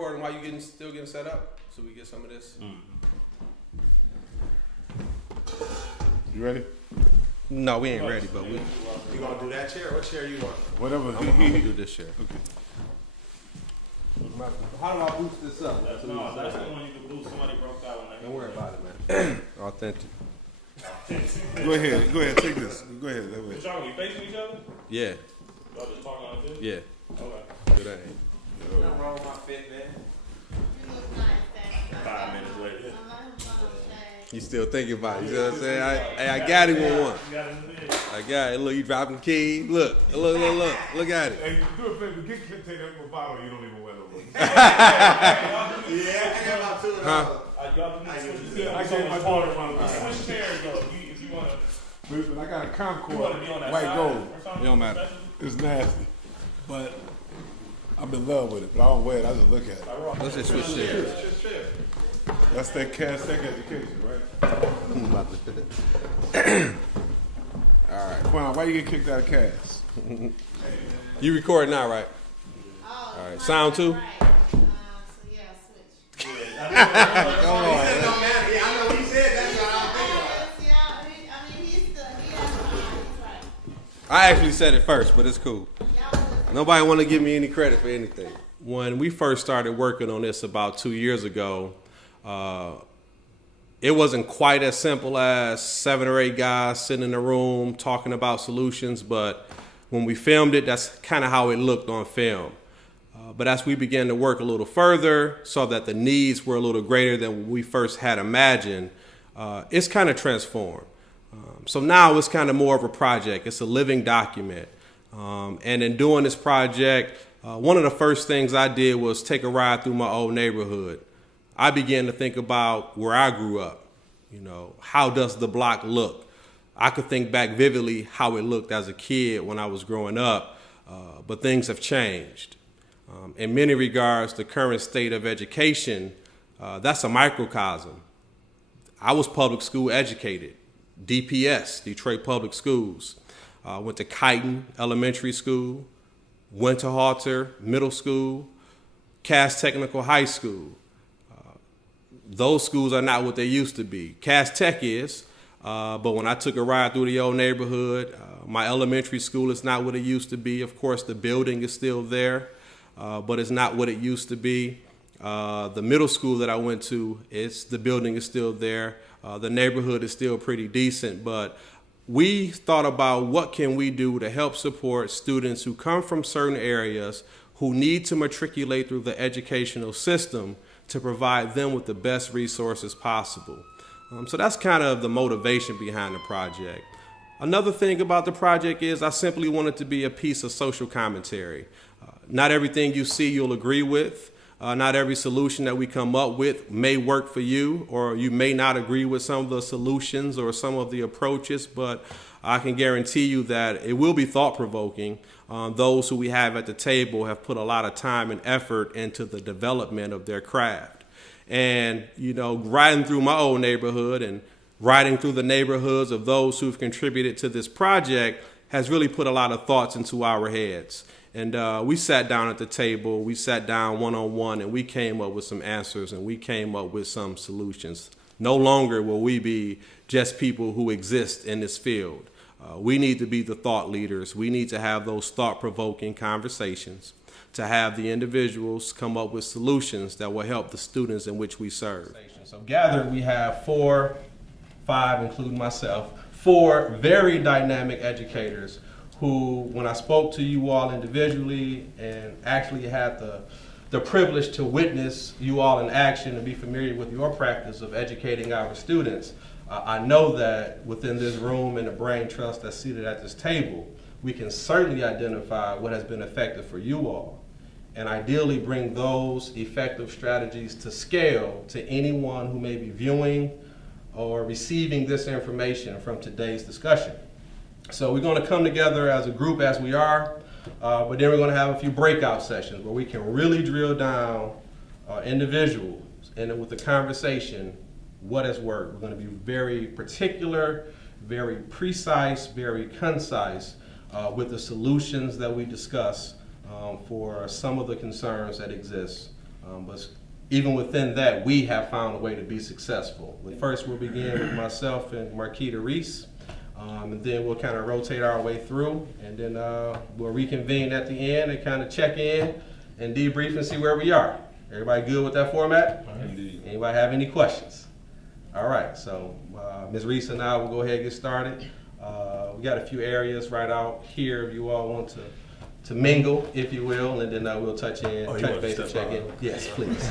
recording while you still getting set up, so we get some of this. You ready? No, we ain't ready, but we. You gonna do that chair? What chair you want? Whatever. I'm gonna do this chair. Okay. How do I boost this up? That's the one you can boost. Somebody broke that one. Don't worry about it, man. Authentic. Go ahead. Take this. Go ahead. But y'all gonna be facing each other? Yeah. Y'all just talking like this? Yeah. Okay. Good aim. Nothing wrong with my fit, man. 5 minutes later. You still thinking about it? You know what I'm saying? I got him on one. You got it in the bed. I got it. Look, you dropping the key. Look at it. Hey, do a favor. Take that bottle. You don't even wear no Yeah, I got about $2. Y'all do this. I gave my daughter one. Switch chairs though. If you wanna. Listen, I got a Concord, You wanna be on that white side gold. or something? It don't matter. It's nasty, but I'm in love with it. But I don't wear it. I just look at it. Let's just switch chairs. Just chair. That's that cash tech education, right? All right. Quan, why you get kicked out of cash? You recording now, right? Oh, All right. Sound too? right. So yeah, switch. It don't matter. Yeah, I know what he said. That's what I'm thinking about. Yeah, I mean, he's right. I actually said it first, but it's cool. Nobody want to give me any credit for anything. When we first started working on this about 2 years ago, it wasn't quite as simple as 7 or 8 guys sitting in a room talking about solutions, but when we filmed it, that's kind of how it looked on film. But as we began to work a little further, saw that the needs were a little greater than we first had imagined, it's kind of transformed. So now it's kind of more of a project. It's a living document. And in doing this project, one of the first things I did was take a ride through my old neighborhood. I began to think about where I grew up. You know, how does the block look? I could think back vividly how it looked as a kid when I was growing up, but things have changed. In many regards, the current state of education, that's a microcosm. I was public school educated, DPS, Detroit Public Schools. Went to Kyton Elementary School, went to Halter Middle School, Cass Technical High School. Those schools are not what they used to be. Cass Tech is, but when I took a ride through the old neighborhood, my elementary school is not what it used to be. Of course, the building is still there, but it's not what it used to be. The middle school that I went to, the building is still there. The neighborhood is still pretty decent, but we thought about what can we do to help support students who come from certain areas who need to matriculate through the educational system to provide them with the best resources possible. So that's kind of the motivation behind the project. Another thing about the project is I simply want it to be a piece of social commentary. Not everything you see you'll agree with. Not every solution that we come up with may work for you, or you may not agree with some of the solutions or some of the approaches, but I can guarantee you that it will be thought-provoking. Those who we have at the table have put a lot of time and effort into the development of their craft. And, you know, riding through my old neighborhood and riding through the neighborhoods of those who've contributed to this project has really put a lot of thoughts into our heads. And we sat down at the table, we sat down one-on-one, and we came up with some answers, and we came up with some solutions. No longer will we be just people who exist in this field. We need to be the thought leaders. We need to have those thought-provoking conversations, to have the individuals come up with solutions that will help the students in which we serve. So gathered, we have 5, including myself, 4 very dynamic educators who, when I spoke to you all individually and actually had the privilege to witness you all in action and be familiar with your practice of educating our students, I know that within this room and the brain trust that's seated at this table, we can certainly identify what has been effective for you all, and ideally bring those effective strategies to scale to anyone who may be viewing or receiving this information from today's discussion. So we're going to come together as a group as we are, but then we're going to have a few breakout sessions where we can really drill down individuals and with the conversation, what has worked. We're going to be very particular, very precise, very concise with the solutions that we discuss for some of the concerns that exist But even within that, we have found a way to be successful. First, we'll begin with myself and Marquita Reese, and then we'll kind of rotate our way through, and then we'll reconvene at the end and kind of check in and debrief and see where we are. Everybody good with that format? Indeed. Anybody have any questions? All right, so Ms. Reese and I will go ahead and get started. We got a few areas right out here if you all want to mingle, if you will, and then we'll touch in, Oh, you touch want to base and step check in. out? Yes, please.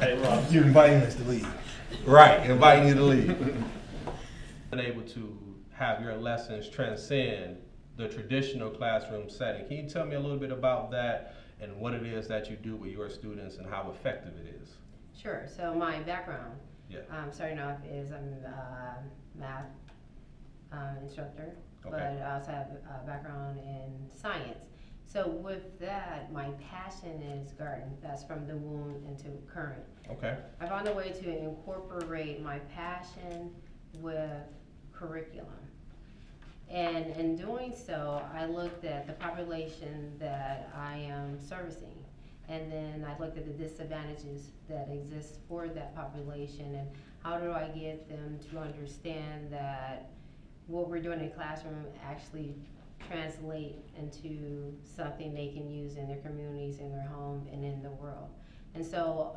Hey, Rob. You're inviting us to leave. Right, inviting you to leave. Been able to have your lessons transcend the traditional classroom setting. Can you tell me a little bit about that and what it is that you do with your students and how effective it is? Sure. So my background, Yeah. starting off is I'm a math instructor, Okay. but I also have a background in science. So with that, my passion is garden. That's from the womb into current. Okay. I found a way to incorporate my passion with curriculum. And in doing so, I looked at the population that I am servicing. And then I looked at the disadvantages that exist for that population and how do I get them to understand that what we're doing in the classroom actually translate into something they can use in their communities, in their home, and in the world. And so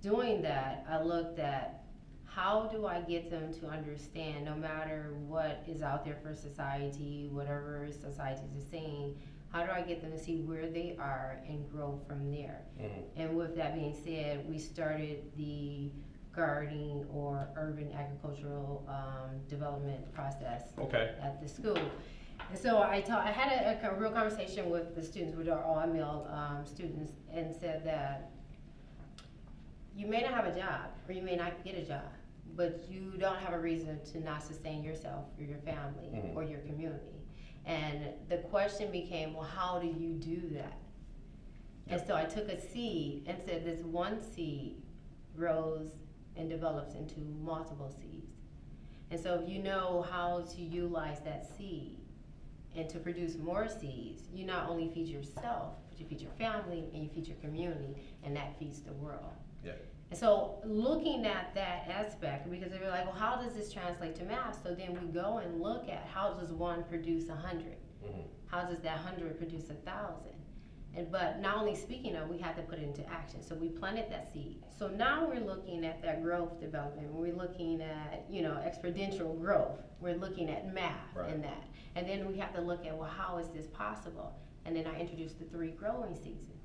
doing that, I looked at how do I get them to understand, no matter what is out there for society, whatever society is saying, how do I get them to see where they are and grow from there? Mm-hmm. And with that being said, we started the gardening or urban agricultural development process Okay. at the school. And so I had a real conversation with the students, which are all male students, and said that you may not have a job or you may not get a job, but you don't have a reason to not sustain yourself or your family Mhm. or your community. And the question became, well, how do you do that? And so I took a seed and said this one seed grows and develops into multiple seeds. And so if you know how to utilize that seed and to produce more seeds, you not only feed yourself, but you feed your family and you feed your community, and that feeds the world. Yeah. And so looking at that aspect, because they were like, well, how does this translate to math? So then we go and look at how does one produce 100? Mm-hmm. How does that 100 produce 1,000? But not only speaking of, we had to put it into action. So we planted that seed. So now we're looking at that growth development. We're looking at, exponential growth. We're looking at math Right. in that. And then we have to look at, well, how is this possible? And then I introduced the 3 growing seasons.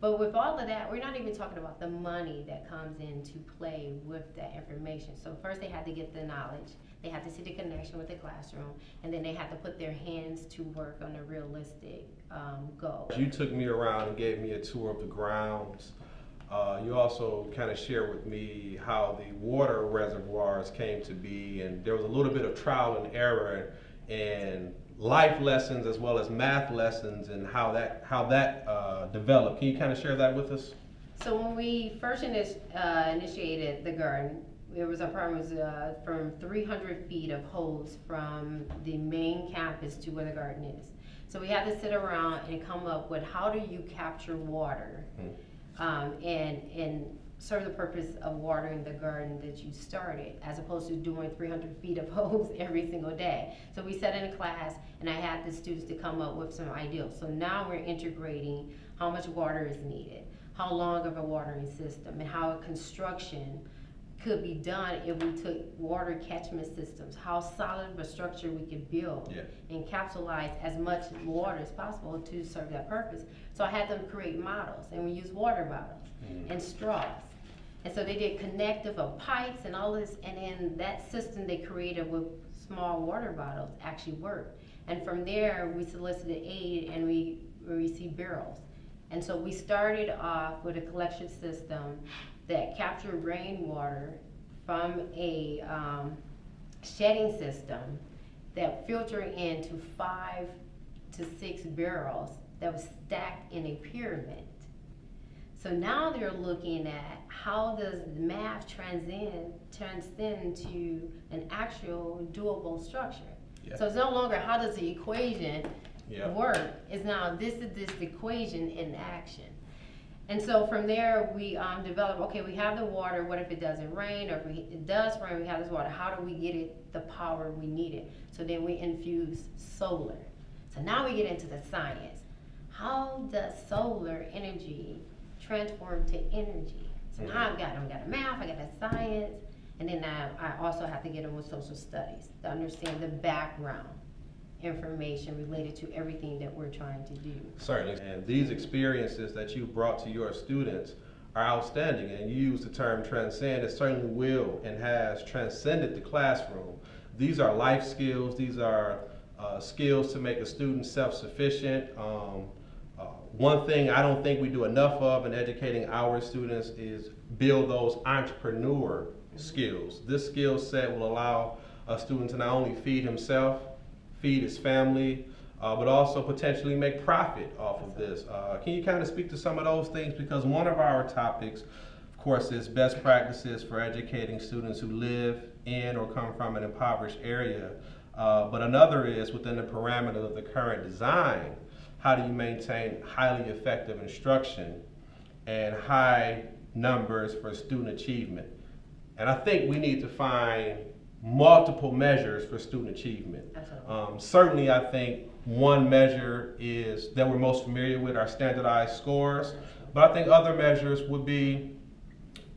But with all of that, we're not even talking about the money that comes into play with that information. So first they had to get the knowledge, they had to see the connection with the classroom, and then they had to put their hands to work on a realistic goal. You took me around and gave me a tour of the grounds. You also kind of shared with me how the water reservoirs came to be, and there was a little bit of trial and error and life lessons as well as math lessons and how that developed. Can you kind of share that with us? So when we first initiated the garden, it was our problem was from 300 feet of hose from the main campus to where the garden is. So we had to sit around and come up with how do you capture water and serve the purpose of watering the garden that you started, as opposed to doing 300 feet of hose every single day. So we sat in a class and I had the students to come up with some ideals. So now we're integrating how much water is needed, how long of a watering system, and how construction could be done if we took water catchment systems, how solid of a structure we could build and capsulize as much water as possible to serve that purpose. So I had them create models, and we used water bottles and straws. And so they did connective of pipes and all this, and then that system they created with small water bottles actually worked. And from there, we solicited aid and we received barrels. And so we started off with a collection system that captured rainwater from a shedding system that filtered into 5 to 6 barrels that was stacked in a pyramid. So now they're looking at how does math transcend to an actual doable structure. Yeah. So it's no longer how does the equation Yeah. work, it's now this is this equation in action. And so from there, we develop, okay, we have the water, what if it doesn't rain, or if it does rain, we have this water, how do we get it the power we need it? So then we infuse solar. So now we get into the science. How does solar energy transform to energy? So now I've got the math, I got the science, and then now I also have to get them with social studies to understand the background information related to everything that we're trying to do. Certainly, and these experiences that you brought to your students are outstanding, and you use the term transcend. It certainly will and has transcended the classroom. These are life skills. These are skills to make a student self-sufficient. One thing I don't think we do enough of in educating our students is build those entrepreneur skills. This skill set will allow a student to not only feed himself, feed his family, but also potentially make profit off of this. Can you kind of speak to some of those things? Because one of our topics, of course, is best practices for educating students who live in or come from an impoverished area. But another is within the parameters of the current design, how do you maintain highly effective instruction and high numbers for student achievement? And I think we need to find multiple measures for student achievement. Certainly, I think one measure is that we're most familiar with are standardized scores, but I think other measures would be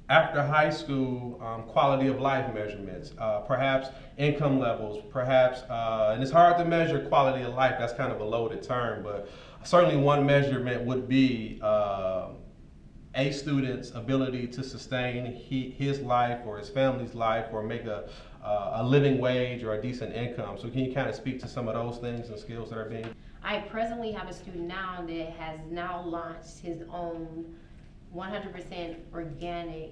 after high school quality of life measurements, perhaps income levels, perhaps, and it's hard to measure quality of life, that's kind of a loaded term, but certainly one measurement would be a student's ability to sustain his life or his family's life or make a living wage or a decent income. So can you kind of speak to some of those things and skills that are being? I presently have a student now that has now launched his own 100% organic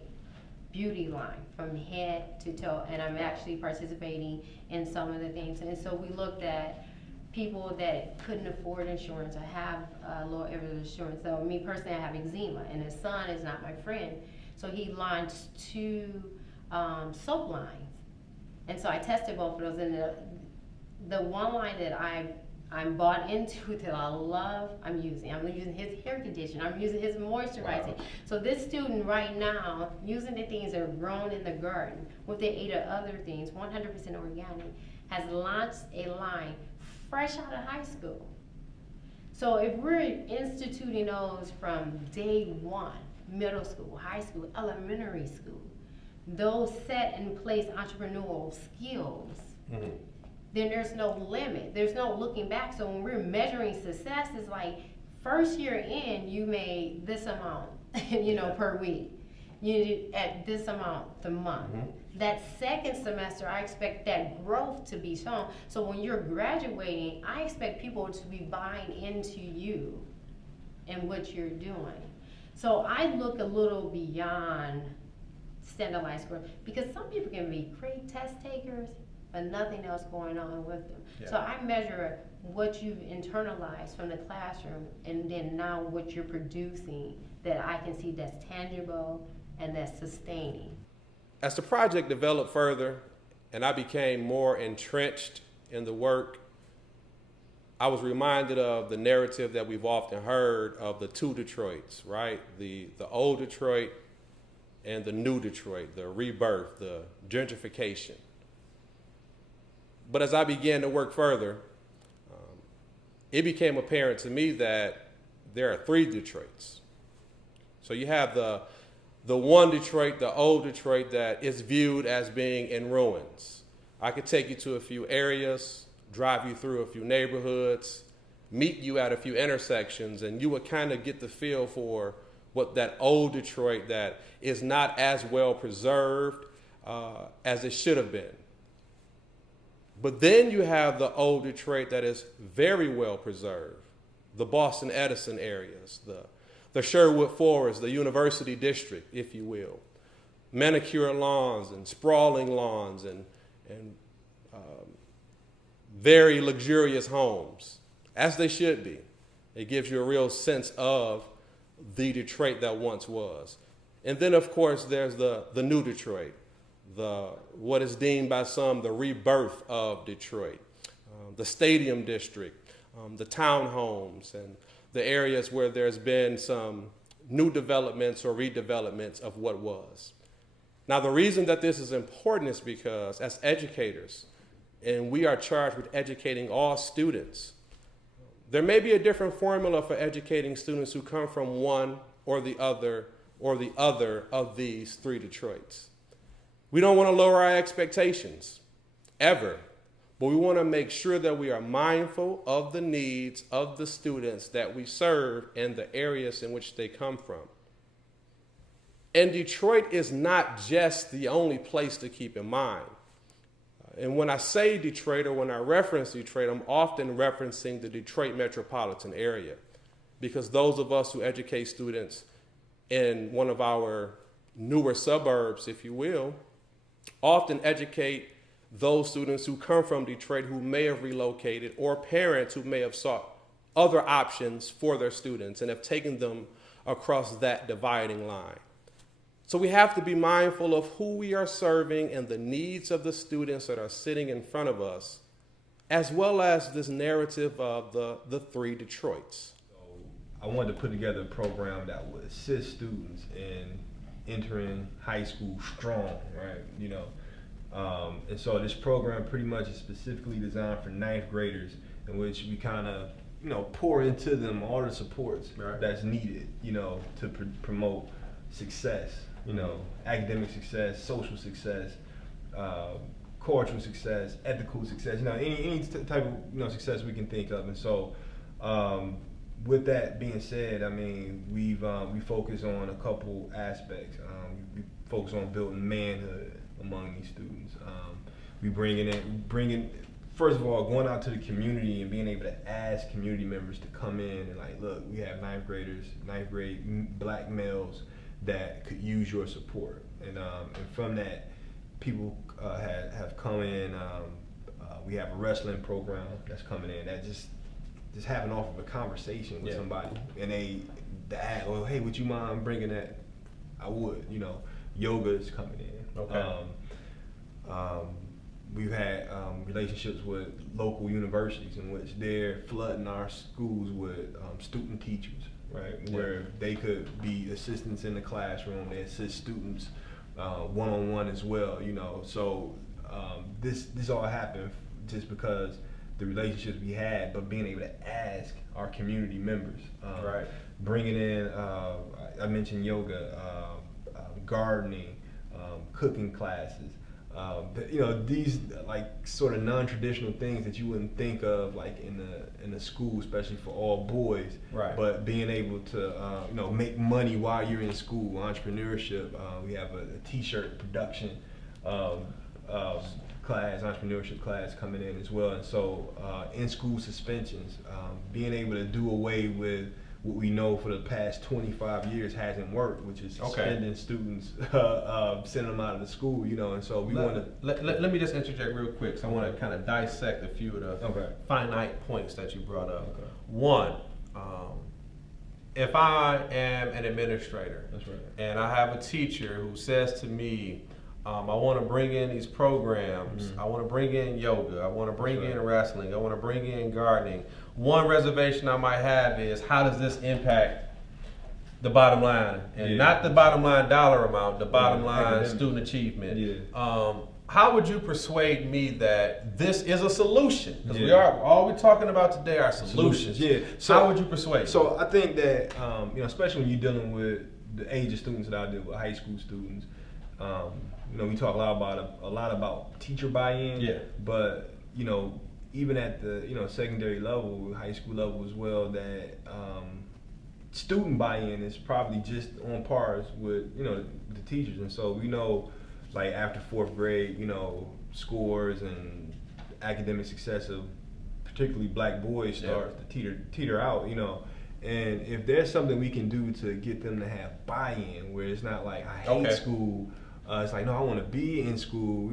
beauty line from head to toe, and I'm actually participating in some of the things. And so we looked at people that couldn't afford insurance or have low areas of insurance. So me personally, I have eczema, and his son is not my friend. So he launched 2 soap lines. And so I tested both of those, and the one line that I'm bought into that I love, I'm using his hair conditioner, I'm using his moisturizing. Wow. So this student right now, using the things that are grown in the garden with the aid of other things, 100% organic, has launched a line fresh out of high school. So if we're instituting those from day one, middle school, high school, elementary school, those set in place entrepreneurial skills, then there's no limit. There's no looking back. So when we're measuring success, it's like first year in, you made this amount, per week. You did at this amount the month. That second semester, I expect that growth to be shown. So when you're graduating, I expect people to be buying into you and what you're doing. So I look a little beyond standardized score, because some people can be great test takers, but nothing else going on with them. Yeah. So I measure what you've internalized from the classroom, and then now what you're producing that I can see that's tangible and that's sustaining. As the project developed further and I became more entrenched in the work, I was reminded of the narrative that we've often heard of the 2 Detroits, right? The old Detroit and the new Detroit, the rebirth, the gentrification. But as I began to work further, it became apparent to me that there are 3 Detroits. So you have the one Detroit, the old Detroit, that is viewed as being in ruins. I could take you to a few areas, drive you through a few neighborhoods, meet you at a few intersections, and you would kind of get the feel for what that old Detroit that is not as well preserved as it should have been. But then you have the old Detroit that is very well preserved, the Boston Edison areas, the Sherwood Forest, the University District, if you will, manicured lawns and sprawling lawns and very luxurious homes, as they should be. It gives you a real sense of the Detroit that once was. And then, of course, there's the new Detroit, what is deemed by some the rebirth of Detroit, the Stadium District, the townhomes, and the areas where there's been some new developments or redevelopments of what was. Now, the reason that this is important is because as educators, and we are charged with educating all students, there may be a different formula for educating students who come from one or the other of these three Detroits. We don't want to lower our expectations, ever, but we want to make sure that we are mindful of the needs of the students that we serve and the areas in which they come from. And Detroit is not just the only place to keep in mind. And when I say Detroit or when I reference Detroit, I'm often referencing the Detroit metropolitan area, because those of us who educate students in one of our newer suburbs, if you will, often educate those students who come from Detroit who may have relocated, or parents who may have sought other options for their students and have taken them across that dividing line. So we have to be mindful of who we are serving and the needs of the students that are sitting in front of us, as well as this narrative of the three Detroits. I wanted to put together a program that would assist students in entering high school strong, right? And so this program pretty much is specifically designed for ninth graders, in which we kind of, pour into them all the supports that's needed, to promote success, academic success, social success, cultural success, ethical success, any type of, success we can think of. And so, with that being said, I mean, we focus on a couple aspects. We focus on building manhood among these students. We bringing first of all, going out to the community and being able to ask community members to come in and like, look, we have ninth grade black males that could use your support. And from that, people have come in. We have a wrestling program that's coming in that just happened off of a conversation with somebody, and they ask, "Oh, hey, would you mind bringing that?" I would. Yoga is coming in. Okay. We've had relationships with local universities in which they're flooding our schools with student teachers, right? Yeah. Where they could be assistants in the classroom. They assist students one-on-one as well. So this all happened just because the relationships we had, but being able to ask our community members, right? Bringing in, I mentioned yoga, gardening, cooking classes. These like sort of non-traditional things that you wouldn't think of like in the school, especially for all boys. Right. But being able to make money while you're in school, entrepreneurship. We have a t-shirt production entrepreneurship class coming in as well. And so in school suspensions, being able to do away with what we know for the past 25 years hasn't worked, which is suspending students, sending them out of the school, and so we want to... Let me just interject real quick, so I want to kind of dissect a few of the finite points that you brought up. Okay. One, if I am an administrator, that's right, and I have a teacher who says to me, I want to bring in these programs, I want to bring in yoga, I want to bring in wrestling, I want to bring in gardening. One reservation I might have is, how does this impact the bottom line? And not the bottom line dollar amount, the bottom line student achievement. Yeah. How would you persuade me that this is a solution? Because all we're talking about today are solutions. Yeah. So how would you persuade? So I think that especially when you're dealing with the age of students that I deal with, high school students, we talk a lot about teacher buy-in. Yeah. But even at the secondary level, high school level as well, that student buy-in is probably just on par with the teachers. And so we know, like after fourth grade, scores and academic success of particularly black boys starts to teeter out. And if there's something we can do to get them to have buy-in, where it's not like I hate school. It's like, no, I want to be in school,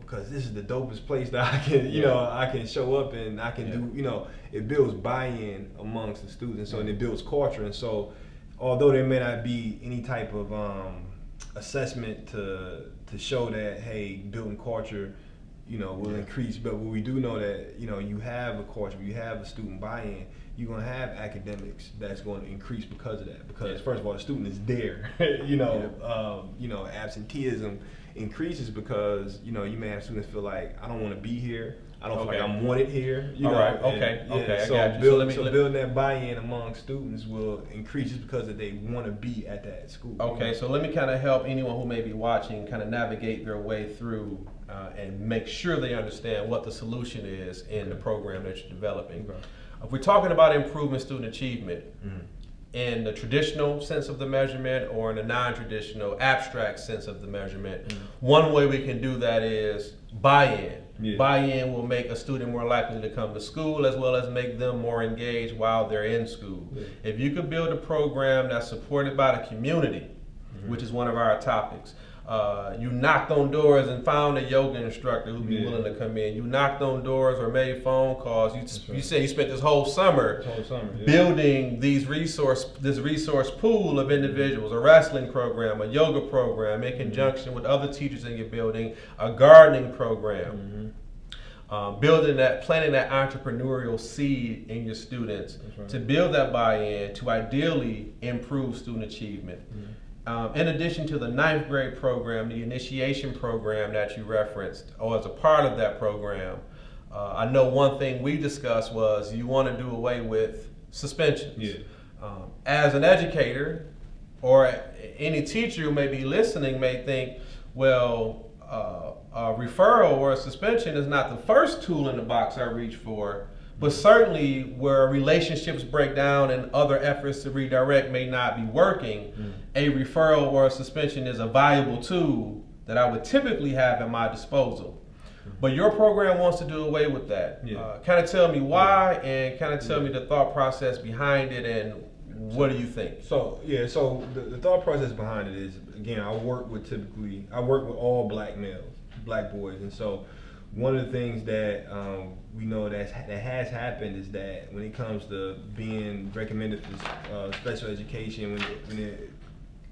because this is the dopest place that I can, I can show up and I can do, it builds buy-in amongst the students, and it builds culture. And so, although there may not be any type of assessment to show that, hey, building culture, will increase, but we do know that, you have a culture, you have a student buy-in, you're gonna have academics that's going to increase because of that. Because first of all, the student is there. Absenteeism increases because you may have students feel like I don't want to be here. I don't feel like I'm wanted here. All right. Okay. I got you. So building that buy-in among students will increase just because that they want to be at that school. Okay. So let me kind of help anyone who may be watching kind of navigate their way through and make sure they understand what the solution is in the program that you're developing. Okay. If we're talking about improving student achievement in the traditional sense of the measurement or in the non-traditional abstract sense of the measurement, one way we can do that is buy-in. Yeah. Buy-in will make a student more likely to come to school as well as make them more engaged while they're in school. Yeah. If you could build a program that's supported by the community, which is one of our topics, you knocked on doors and found a yoga instructor who'd be willing to come in. You knocked on doors or made phone calls. You said you spent this whole summer building this resource pool of individuals, a wrestling program, a yoga program in conjunction with other teachers in your building, a gardening program. Planting that entrepreneurial seed in your students to build that buy-in to ideally improve student achievement. In addition to the 9th grade program, the initiation program that you referenced, or as a part of that program, I know one thing we discussed was you want to do away with suspensions. Yeah. As an educator, or any teacher who may be listening may think, well, a referral or a suspension is not the first tool in the box I reach for, but certainly where relationships break down and other efforts to redirect may not be working, a referral or a suspension is a valuable tool that I would typically have at my disposal. But your program wants to do away with that. Kind of tell me why and kind of tell me the thought process behind it and what do you think? So the thought process behind it is, again, I work with all black males, black boys, and so one of the things that we know that has happened is that when it comes to being recommended for special education,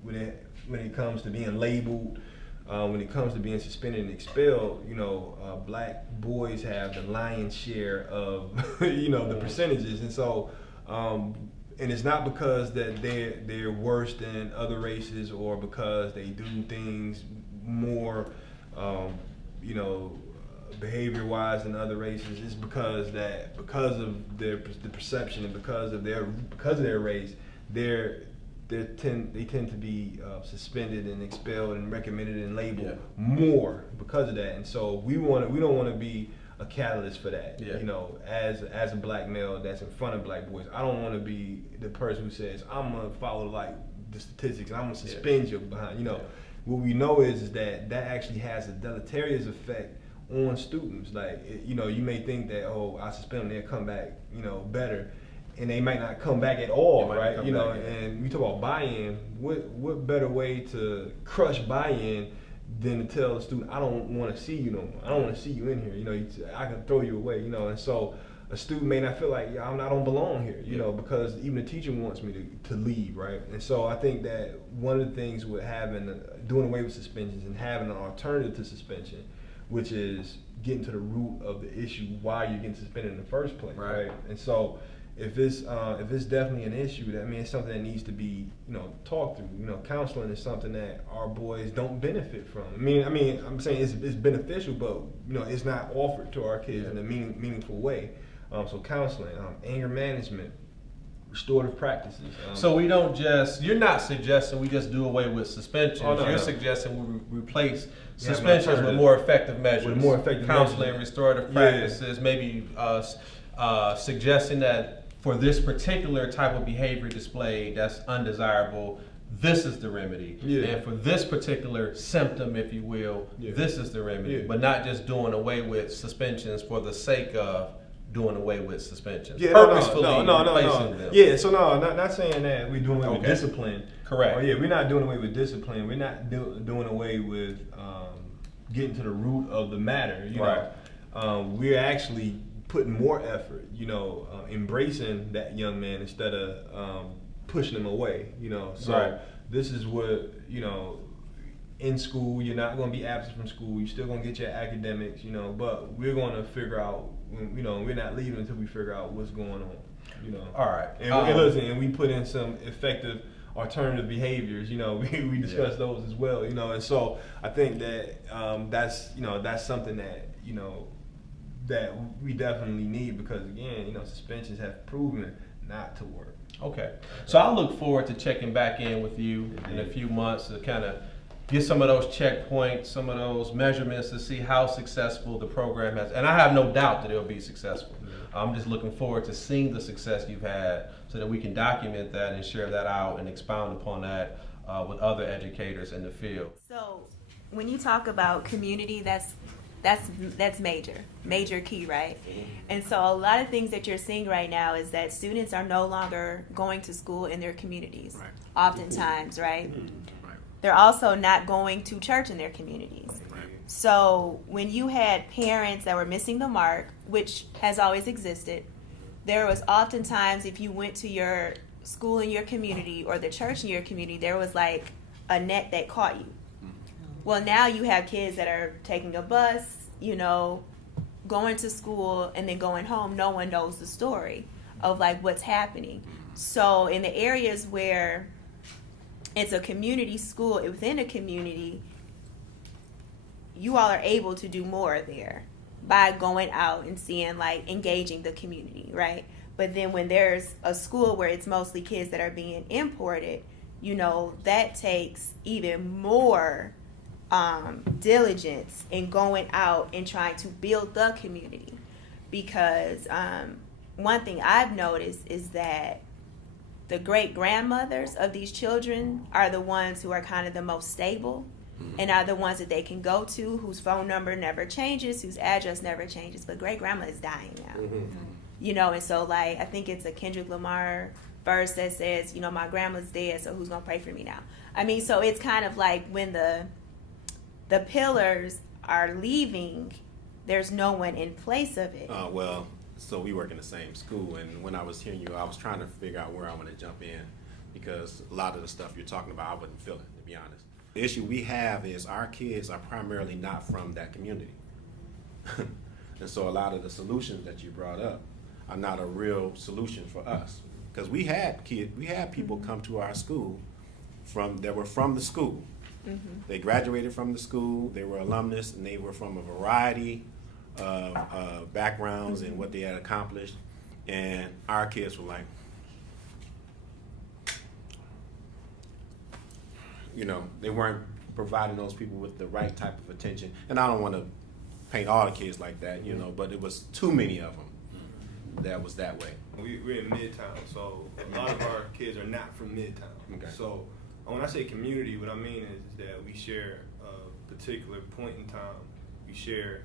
when it comes to being labeled, when it comes to being suspended and expelled, black boys have the lion's share of the percentages, and so and it's not because that they're worse than other races or because they do things more behavior-wise than other races. It's because of the perception and because of their race, they tend to be suspended and expelled and recommended and labeled more because of that. And so we don't want to be a catalyst for that. As a black male that's in front of black boys, I don't want to be the person who says I'm gonna follow like the statistics and I'm gonna suspend you behind. What we know is that actually has a deleterious effect on students. Like, you may think that, I suspend them, they'll come back, better, and they might not come back at all, right? And we talk about buy-in. What better way to crush buy-in than to tell the student, I don't want to see you no more. I don't want to see you in here. I can throw you away. And so a student may not feel like I don't belong here, because even the teacher wants me to leave, right? And so I think that one of the things with doing away with suspensions and having an alternative to suspension, which is getting to the root of the issue why you're getting suspended in the first place, right? And so if it's definitely an issue, that means it's something that needs to be talked through. Counseling is something that our boys don't benefit from. I mean, I'm saying it's beneficial, but it's not offered to our kids in a meaningful way. So counseling, anger management, restorative practices. So you're not suggesting we just do away with suspensions. You're suggesting we replace suspensions with more effective measures. With more effective counseling, restorative practices, maybe suggesting that for this particular type of behavior displayed that's undesirable, this is the remedy. And for this particular symptom, if you will, this is the remedy. But not just doing away with suspensions for the sake of doing away with suspensions. Purposefully replacing them. Yeah, so not saying that we're doing away with discipline. Correct. We're not doing away with discipline. We're not doing away with getting to the root of the matter. We're actually putting more effort, embracing that young man instead of pushing him away, So this is what, in school, you're not going to be absent from school. You're still going to get your academics, but we're going to figure out, we're not leaving until we figure out what's going on. You know. All right. And listen, and we put in some effective alternative behaviors. You know, we discussed those as well. You know, and so I think that that's something that that we definitely need, because again, suspensions have proven not to work. Okay. So I look forward to checking back in with you in a few months to kind of get some of those checkpoints, some of those measurements to see how successful the program has. And I have no doubt that it'll be successful. I'm just looking forward to seeing the success you've had so that we can document that and share that out and expound upon that with other educators in the field. So when you talk about community, that's major key, right? And so a lot of things that you're seeing right now is that students are no longer going to school in their communities, oftentimes, right? They're also not going to church in their communities. So when you had parents that were missing the mark, which has always existed, there was oftentimes, if you went to your school in your community or the church in your community, there was like a net that caught you. Well, now you have kids that are taking a bus, going to school and then going home. No one knows the story of like what's happening. So in the areas where it's a community school within a community, you all are able to do more there by going out and seeing, like, engaging the community, right? But then when there's a school where it's mostly kids that are being imported, that takes even more diligence in going out and trying to build the community. Because one thing I've noticed is that the great grandmothers of these children are the ones who are kind of the most stable and are the ones that they can go to, whose phone number never changes, whose address never changes. But great grandma is dying now. And so, like, I think it's a Kendrick Lamar verse that says, my grandma's dead, so who's gonna pray for me now? I mean, so it's kind of like when the pillars are leaving, there's no one in place of it. So we work in the same school, and when I was hearing you, I was trying to figure out where I want to jump in, because a lot of the stuff you're talking about, I wasn't feeling, to be honest. The issue we have is our kids are primarily not from that community. And so a lot of the solutions that you brought up are not a real solution for us. Because we had people come to our school that were from the school. They graduated from the school, they were alumnus, and they were from a variety of backgrounds and what they had accomplished. And our kids were like, they weren't providing those people with the right type of attention. And I don't want to paint all the kids like that, but it was too many of them that was that way. We're in Midtown, so a lot of our kids are not from Midtown. Okay. So when I say community, what I mean is that we share a particular point in time. We share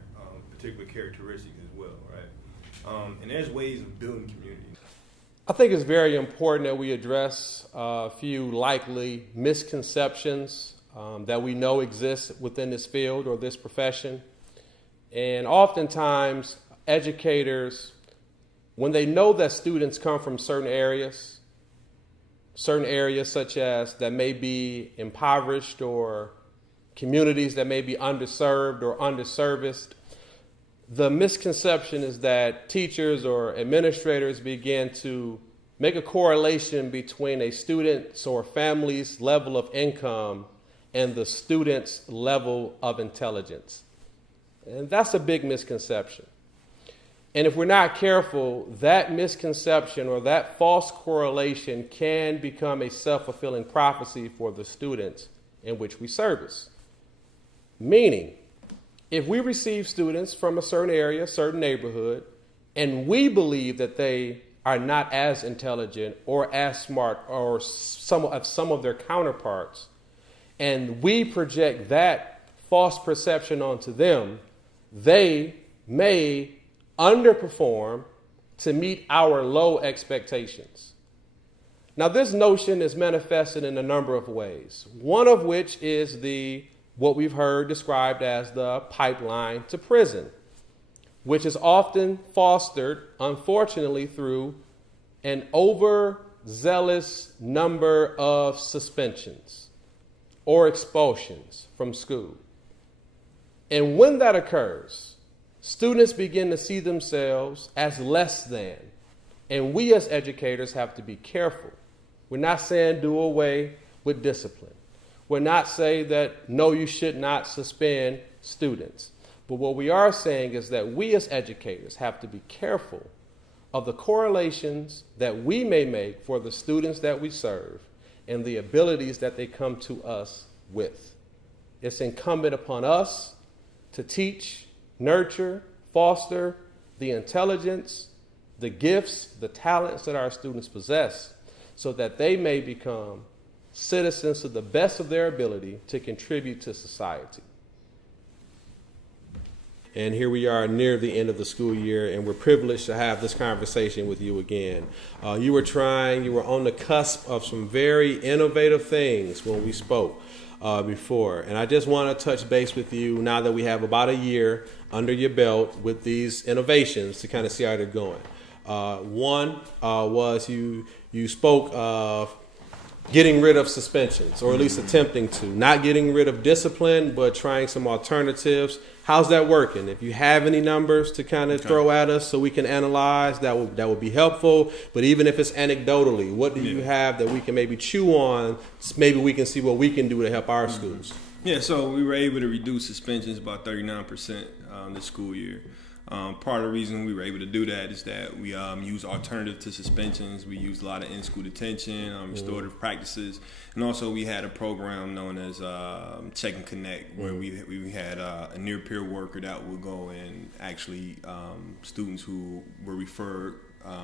particular characteristics as well, right? And there's ways of building community. I think it's very important that we address a few likely misconceptions that we know exist within this field or this profession. And oftentimes, educators, when they know that students come from certain areas such as that may be impoverished, or communities that may be underserved or underserviced, the misconception is that teachers or administrators begin to make a correlation between a student's or family's level of income and the student's level of intelligence. And that's a big misconception. And if we're not careful, that misconception or that false correlation can become a self-fulfilling prophecy for the students in which we service. Meaning, if we receive students from a certain area, certain neighborhood, and we believe that they are not as intelligent or as smart or some of their counterparts, and we project that false perception onto them, they may underperform to meet our low expectations. Now, this notion is manifested in a number of ways, one of which is what we've heard described as the pipeline to prison, which is often fostered, unfortunately, through an overzealous number of suspensions or expulsions from school. And when that occurs, students begin to see themselves as less than And we as educators have to be careful. We're not saying do away with discipline. We're not saying that, no, you should not suspend students. But what we are saying is that we as educators have to be careful of the correlations that we may make for the students that we serve and the abilities that they come to us with. It's incumbent upon us to teach, nurture, foster the intelligence, the gifts, the talents that our students possess so that they may become citizens to the best of their ability to contribute to society. And here we are near the end of the school year, and we're privileged to have this conversation with you again. You were on the cusp of some very innovative things when we spoke before. And I just want to touch base with you now that we have about a year under your belt with these innovations to kind of see how they're going. One was you spoke of getting rid of suspensions, or at least attempting to. Not getting rid of discipline, but trying some alternatives. How's that working? If you have any numbers to kind of throw at us so we can analyze, that would be helpful. But even if it's anecdotally, what do you have that we can maybe chew on? Maybe we can see what we can do to help our schools. Yeah, so we were able to reduce suspensions by 39% this school year. Part of the reason we were able to do that is that we use alternative to suspensions. We used a lot of in-school detention, restorative practices, and also we had a program known as Check and Connect, where we had a near-peer worker that would go and actually students who were referred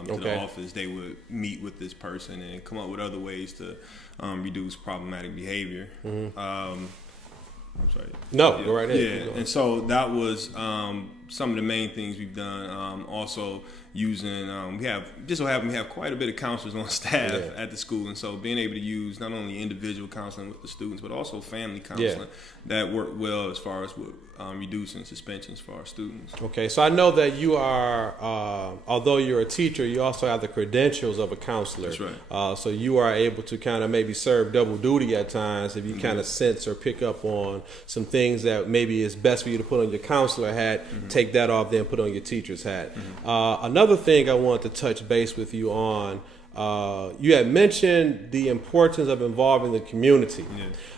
to the office, they would meet with this person and come up with other ways to reduce problematic behavior. I'm sorry. No, go right ahead. Yeah, and so that was some of the main things we've done. Also using, we have quite a bit of counselors on staff at the school, and so being able to use not only individual counseling with the students, but also family counseling that worked well as far as with reducing suspensions for our students. Okay, so I know that you are, although you're a teacher, you also have the credentials of a counselor. That's right. So you are able to kind of maybe serve double duty at times if you kind of sense or pick up on some things that maybe is best for you to put on your counselor hat, take that off, then put on your teacher's hat. Another thing I wanted to touch base with you on, you had mentioned the importance of involving the community.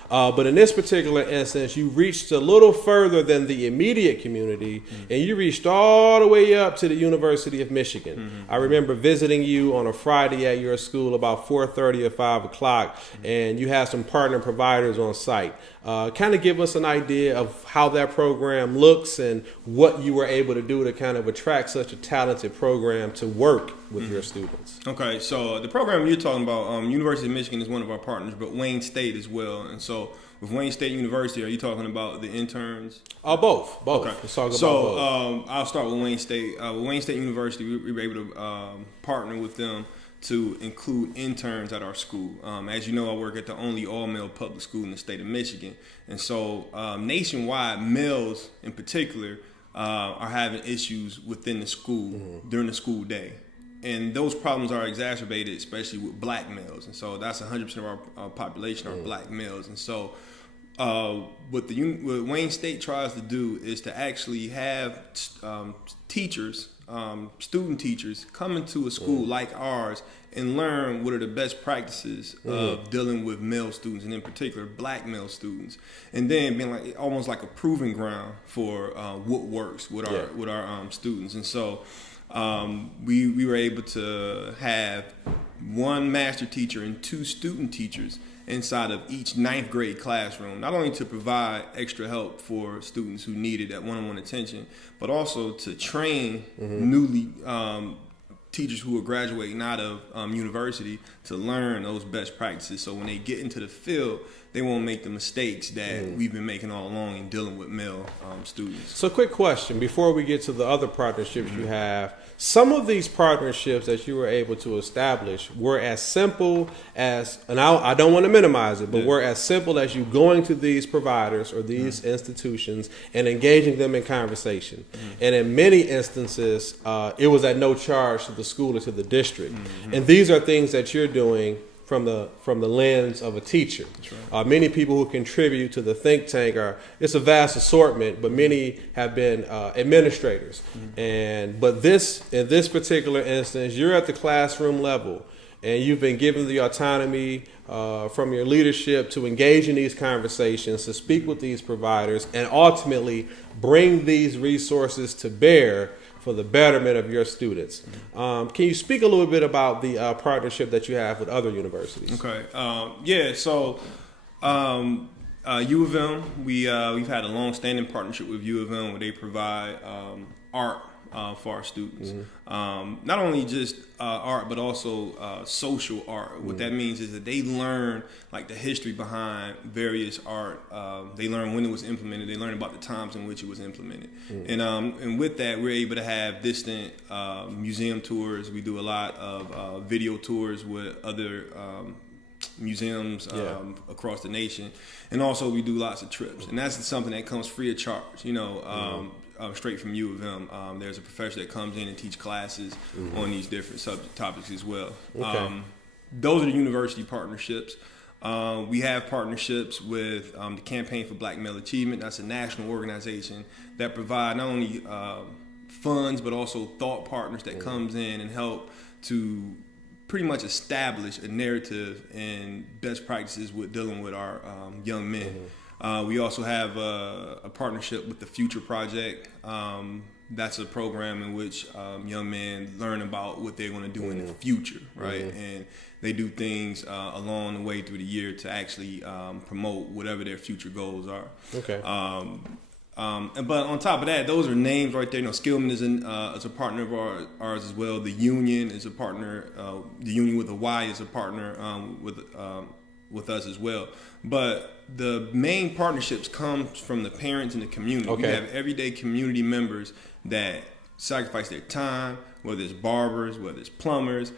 But in this particular instance, you reached a little further than the immediate community, and you reached all the way up to the University of Michigan. I remember visiting you on a Friday at your school about 4:30 or 5 o'clock, and you had some partner providers on site. Kind of give us an idea of how that program looks and what you were able to do to kind of attract such a talented program to work with your students. Okay, so the program you're talking about, University of Michigan is one of our partners, but Wayne State as well. And so with Wayne State University, are you talking about the interns? Both. Okay. Let's talk about so both. I'll start with Wayne State. With Wayne State University, we were able to partner with them to include interns at our school. As you know, I work at the only all-male public school in the state of Michigan. And so nationwide, males in particular are having issues within the school during the school day. And those problems are exacerbated, especially with black males. And so that's 100% of our population are black males. And so what Wayne State tries to do is to actually have teachers, student teachers, come into a school like ours and learn what are the best practices of dealing with male students, and in particular black male students, and then being like almost like a proving ground for what works with our students. And so we were able to have one master teacher and two student teachers inside of each 9th grade classroom, not only to provide extra help for students who needed that one-on-one attention, but also to train newly teachers who are graduating out of university to learn those best practices. So when they get into the field, they won't make the mistakes that we've been making all along in dealing with male students. So quick question, before we get to the other partnerships you have, some of these partnerships that you were able to establish were as simple as, and I don't want to minimize it, but were as simple as you going to these providers or these institutions and engaging them in conversation. And in many instances, it was at no charge to the school or to the district. And these are things that you're doing from the lens of a teacher. Many people who contribute to the think tank it's a vast assortment, but many have been administrators. But in this particular instance, you're at the classroom level, and you've been given the autonomy from your leadership to engage in these conversations, to speak with these providers, and ultimately bring these resources to bear for the betterment of your students. Can you speak a little bit about the partnership that you have with other universities? Okay. So U of M, we've had a long-standing partnership with U of M where they provide art for our students. Not only just art, but also social art. What that means is that they learn like the history behind various art. They learn when it was implemented. They learn about the times in which it was implemented. And with that, we're able to have distant museum tours. We do a lot of video tours with other museums across the nation. And also we do lots of trips. And that's something that comes free of charge, straight from U of M. There's a professor that comes in and teach classes on these different subject topics as well. Okay. Those are the university partnerships. We have partnerships with the Campaign for Black Male Achievement. That's a national organization that provide not only funds but also thought partners that comes in and help to pretty much establish a narrative and best practices with dealing with our young men. We also have a partnership with the Future Project. That's a program in which young men learn about what they're going to do in the future, right? And they do things along the way through the year to actually promote whatever their future goals are. Okay. But on top of that, those are names right there. Skillman is a partner of ours as well. The Union is a partner. The Union with a Y is a partner with us as well. But the main partnerships come from the parents and the community. Okay. We have everyday community members that sacrifice their time, whether it's barbers, whether it's plumbers.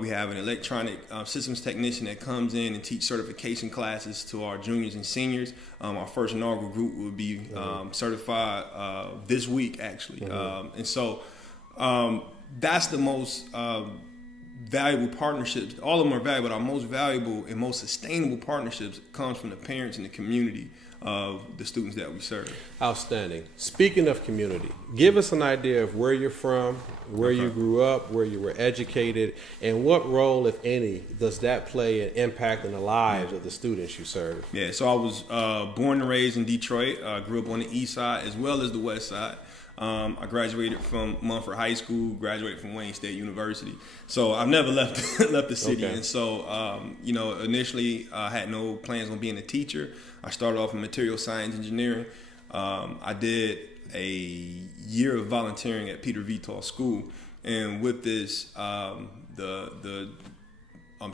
We have an electronic systems technician that comes in and teach certification classes to our juniors and seniors. Our first inaugural group will be certified this week, actually. And so that's the most valuable partnerships. All of them are valuable, but our most valuable and most sustainable partnerships comes from the parents and the community of the students that we serve. Outstanding. Speaking of community, give us an idea of where you're from, where you grew up, where you were educated, and what role, if any, does that play in impacting the lives of the students you serve? Yeah, so I was born and raised in Detroit. Grew up on the east side as well as the west side. I graduated from Mumford High School, graduated from Wayne State University. So I've never left the city. Okay. And so, initially I had no plans on being a teacher. I started off in material science engineering. I did a year of volunteering at Peter Vital School. And with this, the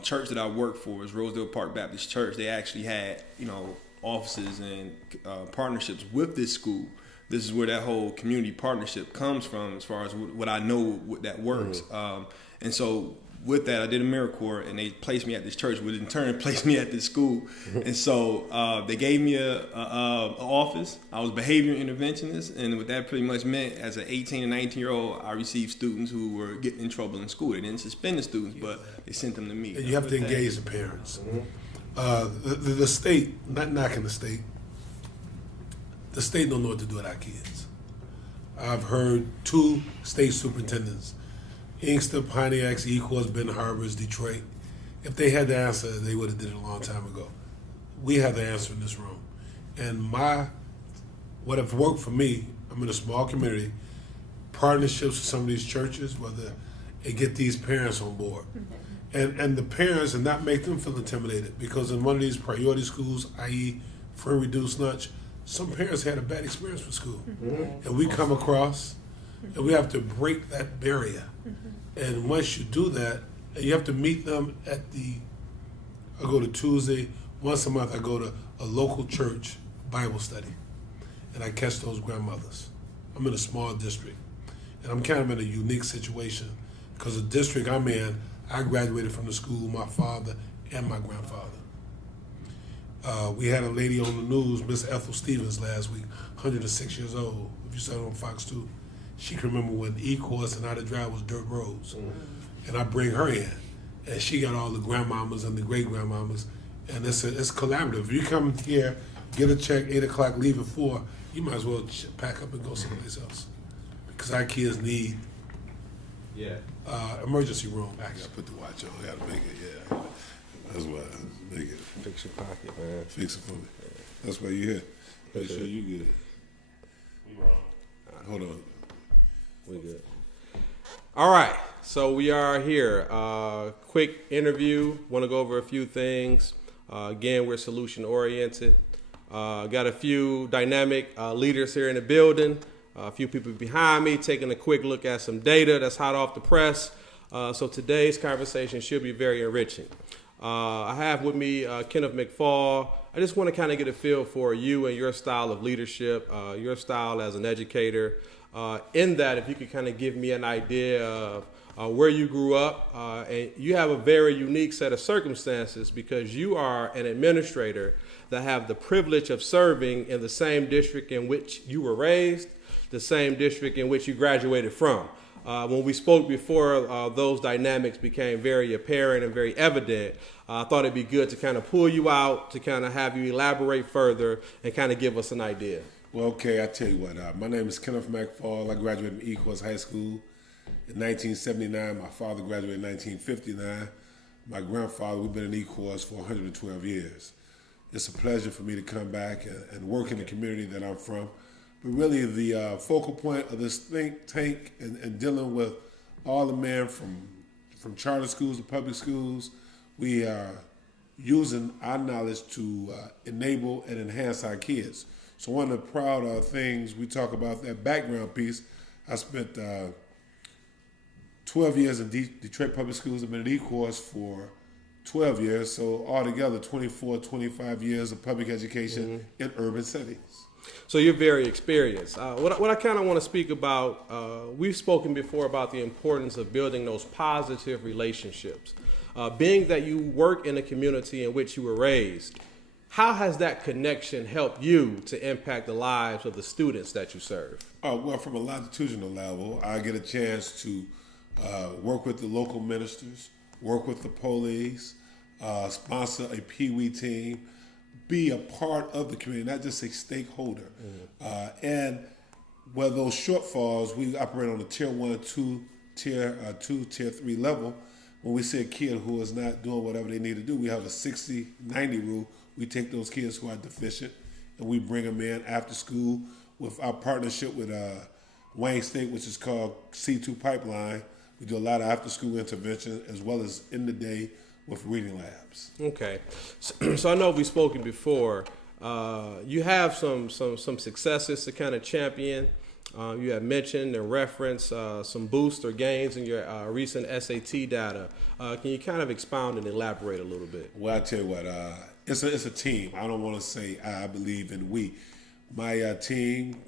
church that I worked for is Rosedale Park Baptist Church. They actually had, offices and partnerships with this school. This is where that whole community partnership comes from as far as what I know that works. And so with that, I did AmeriCorps, and they placed me at this church, which in turn placed me at this school. And so they gave me an office. I was behavior interventionist, and what that pretty much meant, as an 18 and 19-year-old, I received students who were getting in trouble in school. They didn't suspend the students, but they sent them to me. And you have to engage the parents. The state, not knocking the state don't know what to do with our kids. I've heard 2 state superintendents, Inkster, Pontiac, Ecorse, Ben Harbors, Detroit. If they had the answer, they would have did it a long time ago. We have the answer in this room. And what have worked for me, I'm in a small community, partnerships with some of these churches, whether they get these parents on board. And the parents, and not make them feel intimidated, because in one of these priority schools, i.e. free reduced lunch, some parents had a bad experience with school. And we come across, and we have to break that barrier. And once you do that, and you have to meet them I go to Tuesday, once a month I go to a local church Bible study. And I catch those grandmothers. I'm in a small district. And I'm kind of in a unique situation, because the district I'm in, I graduated from the school, my father and my grandfather. We had a lady on the news, Miss Ethel Stevens, last week, 106 years old. If you saw it on Fox 2, she can remember when Ecorse and How to Drive was dirt roads. And I bring her in, and she got all the grandmamas and the great grandmamas, and it's collaborative. If you come here, get a check 8 o'clock, leave at 4, you might as well pack up and go someplace else, because our kids need emergency room access. Put the watch on. I gotta make it. Yeah, that's why I make it. Fix your pocket, man. Fix it for me. That's why you here. Make sure you good. We wrong. Hold on. We good. All right, so we are here. Quick interview. Want to go over a few things. Again, we're solution oriented. Got a few dynamic leaders here in the building. A few people behind me taking a quick look at some data that's hot off the press. So today's conversation should be very enriching. I have with me Kenneth McFall. I just want to kind of get a feel for you and your style of leadership, your style as an educator. In that, if you could kind of give me an idea of where you grew up, and you have a very unique set of circumstances because you are an administrator that have the privilege of serving in the same district in which you were raised, the same district in which you graduated from. When we spoke before, those dynamics became very apparent and very evident. I thought it'd be good to kind of pull you out, to kind of have you elaborate further and kind of give us an idea. Well, okay, I tell you what. My name is Kenneth McFall. I graduated from Ecorse High School in 1979. My father graduated in 1959. My grandfather, we've been in Ecorse for 112 years. It's a pleasure for me to come back and work in the community that I'm from. But really, the focal point of this think tank and dealing with all the men from charter schools to public schools, we are using our knowledge to enable and enhance our kids. So one of the proud things, we talk about that background piece. I spent 12 years in Detroit Public Schools. I've been at Ecorse for 12 years. So altogether, 24, 25 years of public education in urban settings. So you're very experienced. What I kind of want to speak about, we've spoken before about the importance of building those positive relationships. Being that you work in a community in which you were raised, how has that connection helped you to impact the lives of the students that you serve? Well, from a longitudinal level, I get a chance to work with the local ministers, work with the police, sponsor a Pee-wee team, be a part of the community, not just a stakeholder. And where those shortfalls, we operate on a tier 1, 2, tier 3 level. When we see a kid who is not doing whatever they need to do, we have a 60-90 rule. We take those kids who are deficient and we bring them in after school with our partnership with Wayne State, which is called C2 Pipeline. We do a lot of after school intervention as well as in the day with reading labs. Okay, so I know we've spoken before. You have some successes to kind of champion. You have mentioned and referenced some boosts or gains in your recent SAT data. Can you kind of expound and elaborate a little bit? Well, I tell you what, it's a team. I don't want to say I believe in we. My team,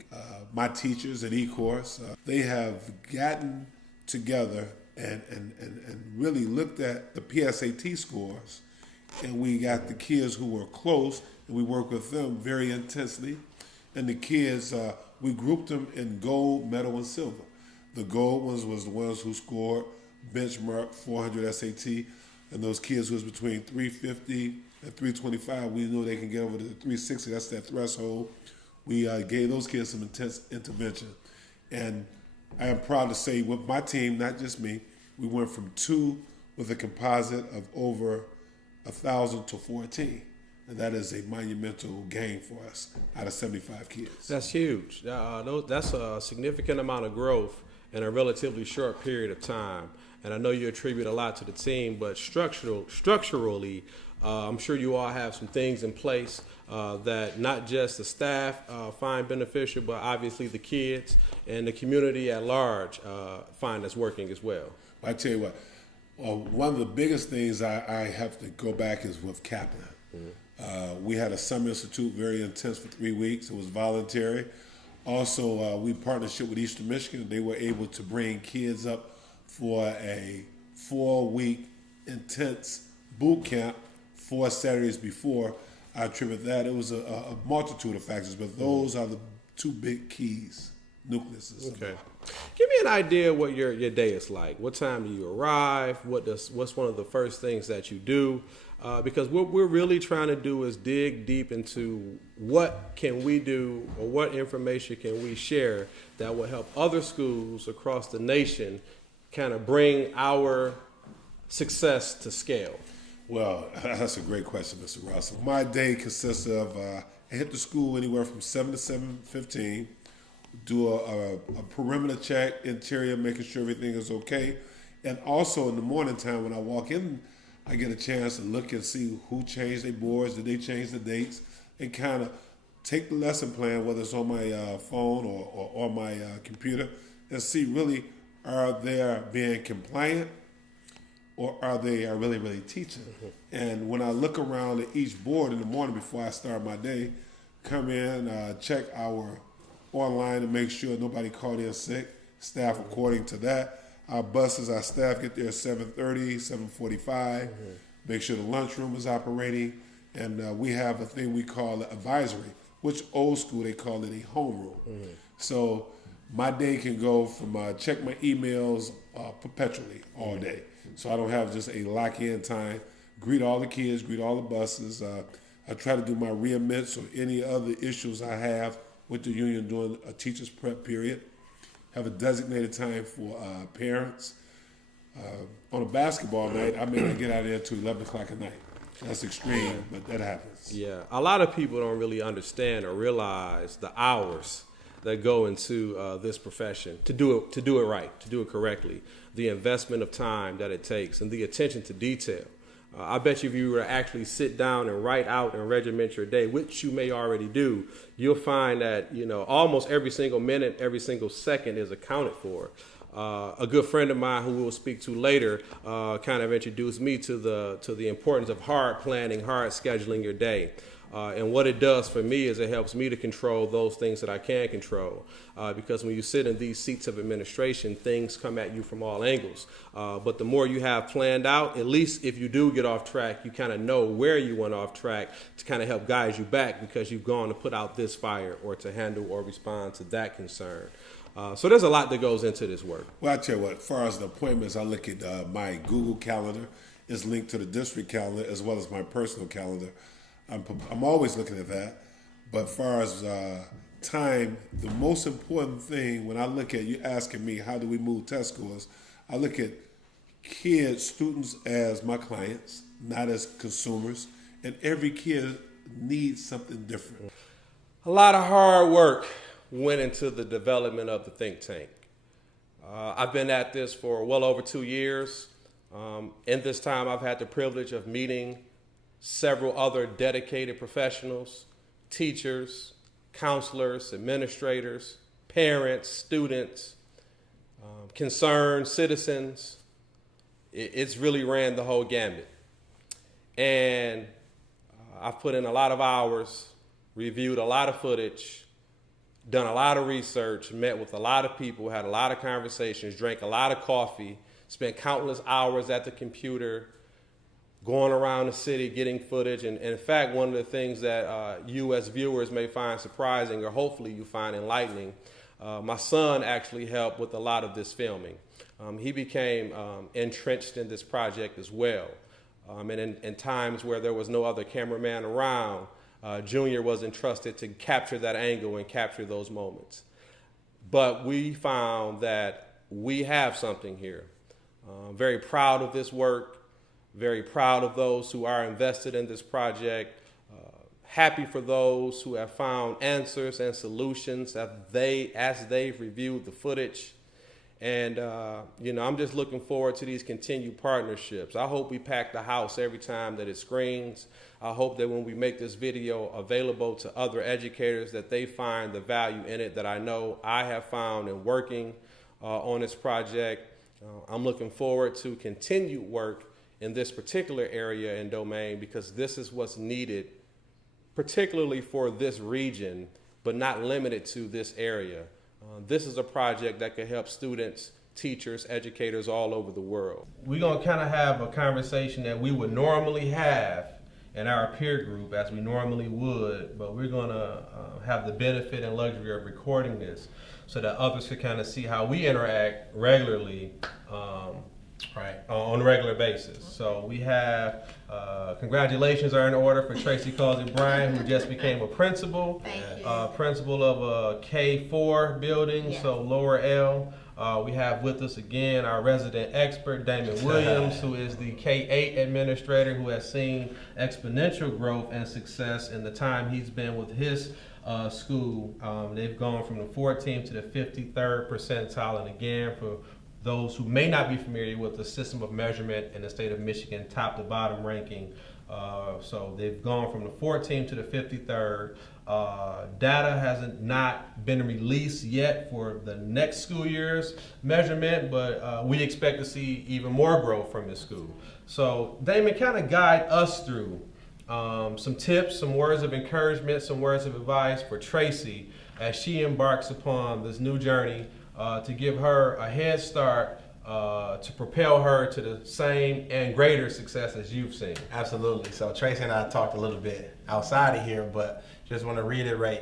my teachers at Ecorse, they have gotten together and really looked at the PSAT scores, and we got the kids who were close, and we worked with them very intensely. And the kids, we grouped them in gold, metal, and silver. The gold ones was the ones who scored benchmark 400 SAT, and those kids who was between 350 and 325, we know they can get over to 360. That's that threshold. We gave those kids some intense intervention. And I am proud to say with my team, not just me, we went from 2 with a composite of over 1,000 to 14. And that is a monumental gain for us out of 75 kids. That's huge. That's a significant amount of growth in a relatively short period of time. And I know you attribute a lot to the team, but structurally, I'm sure you all have some things in place that not just the staff find beneficial, but obviously the kids and the community at large find that's working as well. I tell you what, one of the biggest things I have to go back is with Kaplan. We had a summer institute, very intense for 3 weeks. It was voluntary. Also, we partnership with Eastern Michigan. They were able to bring kids up for a 4-week intense boot camp 4 Saturdays before. I attribute that. It was a multitude of factors, but those are the 2 big keys nucleuses. Okay. Give me an idea what your day is like. What time do you arrive? What's one of the first things that you do? Because what we're really trying to do is dig deep into what can we do or what information can we share that will help other schools across the nation kind of bring our success to scale. Well, that's a great question, Mr. Russell. My day consists of I hit the school anywhere from 7 to 7:15, do a perimeter check, interior, making sure everything is okay. And also in the morning time when I walk in, I get a chance to look and see who changed their boards, did they change the dates, and kind of take the lesson plan, whether it's on my phone or on my computer, and see really are they being compliant or are they really teaching. And when I look around at each board in the morning before I start my day, come in, check our online to make sure nobody called in sick, staff according to that. Our buses, our staff get there at 7:30, 7:45, make sure the lunchroom is operating, and we have a thing we call an advisory, which old school they call it a homeroom. So my day can go from check my emails perpetually all day. So I don't have just a lock-in time. Greet all the kids, greet all the buses. I try to do my readmits or any other issues I have with the union during a teacher's prep period. Have a designated time for parents. On a basketball night, I may not get out of there until 11 o'clock at night. That's extreme, but that happens. Yeah, a lot of people don't really understand or realize the hours that go into this profession to do it right, to do it correctly. The investment of time that it takes and the attention to detail. I bet you if you were to actually sit down and write out and regiment your day, which you may already do, you'll find that almost every single minute, every single second is accounted for. A good friend of mine who we'll speak to later kind of introduced me to the importance of hard planning, hard scheduling your day. And what it does for me is it helps me to control those things that I can control. Because when you sit in these seats of administration, things come at you from all angles. But the more you have planned out, at least if you do get off track, you kind of know where you went off track to kind of help guide you back because you've gone to put out this fire or to handle or respond to that concern. So there's a lot that goes into this work. Well, I tell you what, as far as the appointments, I look at my Google Calendar. It's linked to the district calendar as well as my personal calendar. I'm always looking at that. But as far as time, the most important thing when I look at you asking me how do we move test scores, I look at kids, students as my clients, not as consumers. And every kid needs something different. A lot of hard work went into the development of the think tank. I've been at this for well over 2 years. In this time, I've had the privilege of meeting several other dedicated professionals, teachers, counselors, administrators, parents, students, concerned citizens. It's really ran the whole gamut. And I've put in a lot of hours, reviewed a lot of footage, done a lot of research, met with a lot of people, had a lot of conversations, drank a lot of coffee, spent countless hours at the computer, going around the city, getting footage. And in fact, one of the things that you as viewers may find surprising or hopefully you find enlightening, my son actually helped with a lot of this filming. He became entrenched in this project as well. And in times where there was no other cameraman around, Junior was entrusted to capture that angle and capture those moments. But we found that we have something here. Very proud of this work, very proud of those who are invested in this project, happy for those who have found answers and solutions as they've reviewed the footage. And, I'm just looking forward to these continued partnerships. I hope we pack the house every time that it screens. I hope that when we make this video available to other educators that they find the value in it that I know I have found in working on this project. I'm looking forward to continued work in this particular area and domain because this is what's needed, particularly for this region, but not limited to this area. This is a project that can help students, teachers, educators all over the world. We're going to kind of have a conversation that we would normally have and our peer group as we normally would, but we're going to have the benefit and luxury of recording this so that others can kind of see how we interact regularly on a regular basis. So we have congratulations are in order for Tracy Causey Bryan, who just became a principal. Thank you. Principal of a K4 building, Yes. so lower L. We have with us again our resident expert, Damon Williams, who is the K8 administrator who has seen exponential growth and success in the time he's been with his school. They've gone from the 14th to the 53rd percentile, and again, for those who may not be familiar with the system of measurement in the state of Michigan, top to bottom ranking. So they've gone from the 14th to the 53rd. Data hasn't not been released yet for the next school year's measurement, but we expect to see even more growth from this school. So Damon, kind of guide us through some tips, some words of encouragement, some words of advice for Tracy as she embarks upon this new journey to give her a head start to propel her to the same and greater success as you've seen. Absolutely. So Tracy and I talked a little bit outside of here, but just want to reiterate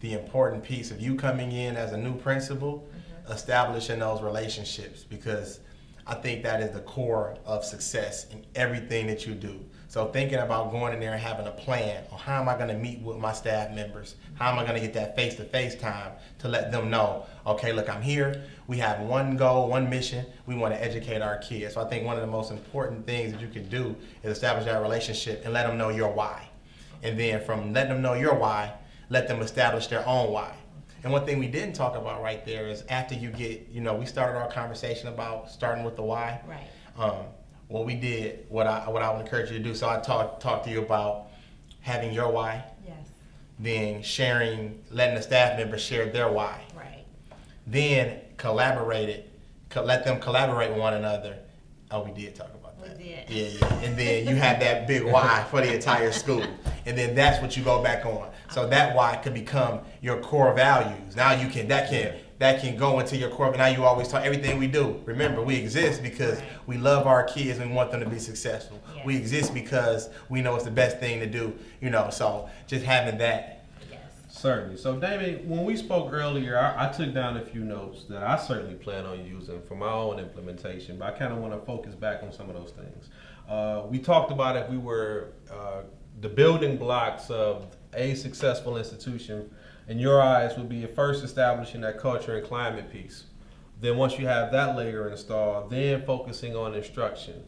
the important piece of you coming in as a new principal, establishing those relationships, because I think that is the core of success in everything that you do. So thinking about going in there and having a plan, or how am I going to meet with my staff members? How am I going to get that face-to-face time to let them know, okay, look, I'm here. We have one goal, one mission. We want to educate our kids. So I think one of the most important things that you can do is establish that relationship and let them know your why. And then from letting them know your why, let them establish their own why. And one thing we didn't talk about right there is after you get, we started our conversation about starting with the why. Right. What we did, what I would encourage you to do, so I talked to you about having your why, Yes. then letting the staff members share their why. Right. Then let them collaborate with one another. Oh, we did talk about that. We did. Yeah. And then you have that big why for the entire school. And then that's what you go back on. So that why could become your core values. Now that can go into your core. Now you always talk everything we do. Remember, we exist because we love our kids and we want them to be successful. Yes. We exist because we know it's the best thing to do. So just having that. Yes. Certainly. So Damon, when we spoke earlier, I took down a few notes that I certainly plan on using for my own implementation, but I kind of want to focus back on some of those things. We talked about if we were the building blocks of a successful institution, in your eyes, would be first establishing that culture and climate piece. Then once you have that layer installed, then focusing on instruction.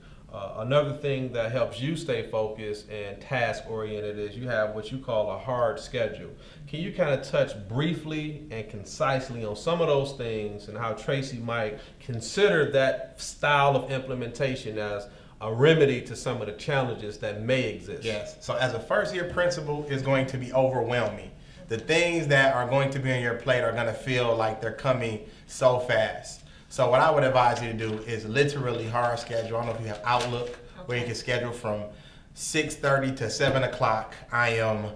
Another thing that helps you stay focused and task oriented is you have what you call a hard schedule. Can you kind of touch briefly and concisely on some of those things and how Tracy might consider that style of implementation as a remedy to some of the challenges that may exist? Yes. So as a first year principal, it's going to be overwhelming. The things that are going to be on your plate are going to feel like they're coming so fast. So what I would advise you to do is literally hard schedule. I don't know if you have Outlook where you can schedule from 6:30 to 7 o'clock. I am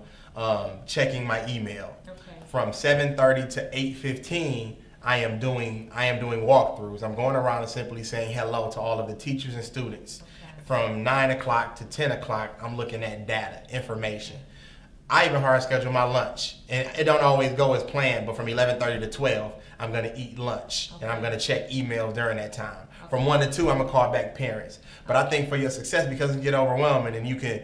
checking my email. Okay. From 7:30 to 8:15, I am doing walkthroughs. I'm going around and simply saying hello to all of the teachers and students. Okay. From 9 o'clock to 10 o'clock, I'm looking at data, information. I even hard schedule my lunch, and it don't always go as planned, but from 11:30 to 12, I'm gonna eat lunch, and I'm gonna check emails during that time. From 1 to 2, I'm gonna call back parents. But I think for your success, because it get overwhelming, and you can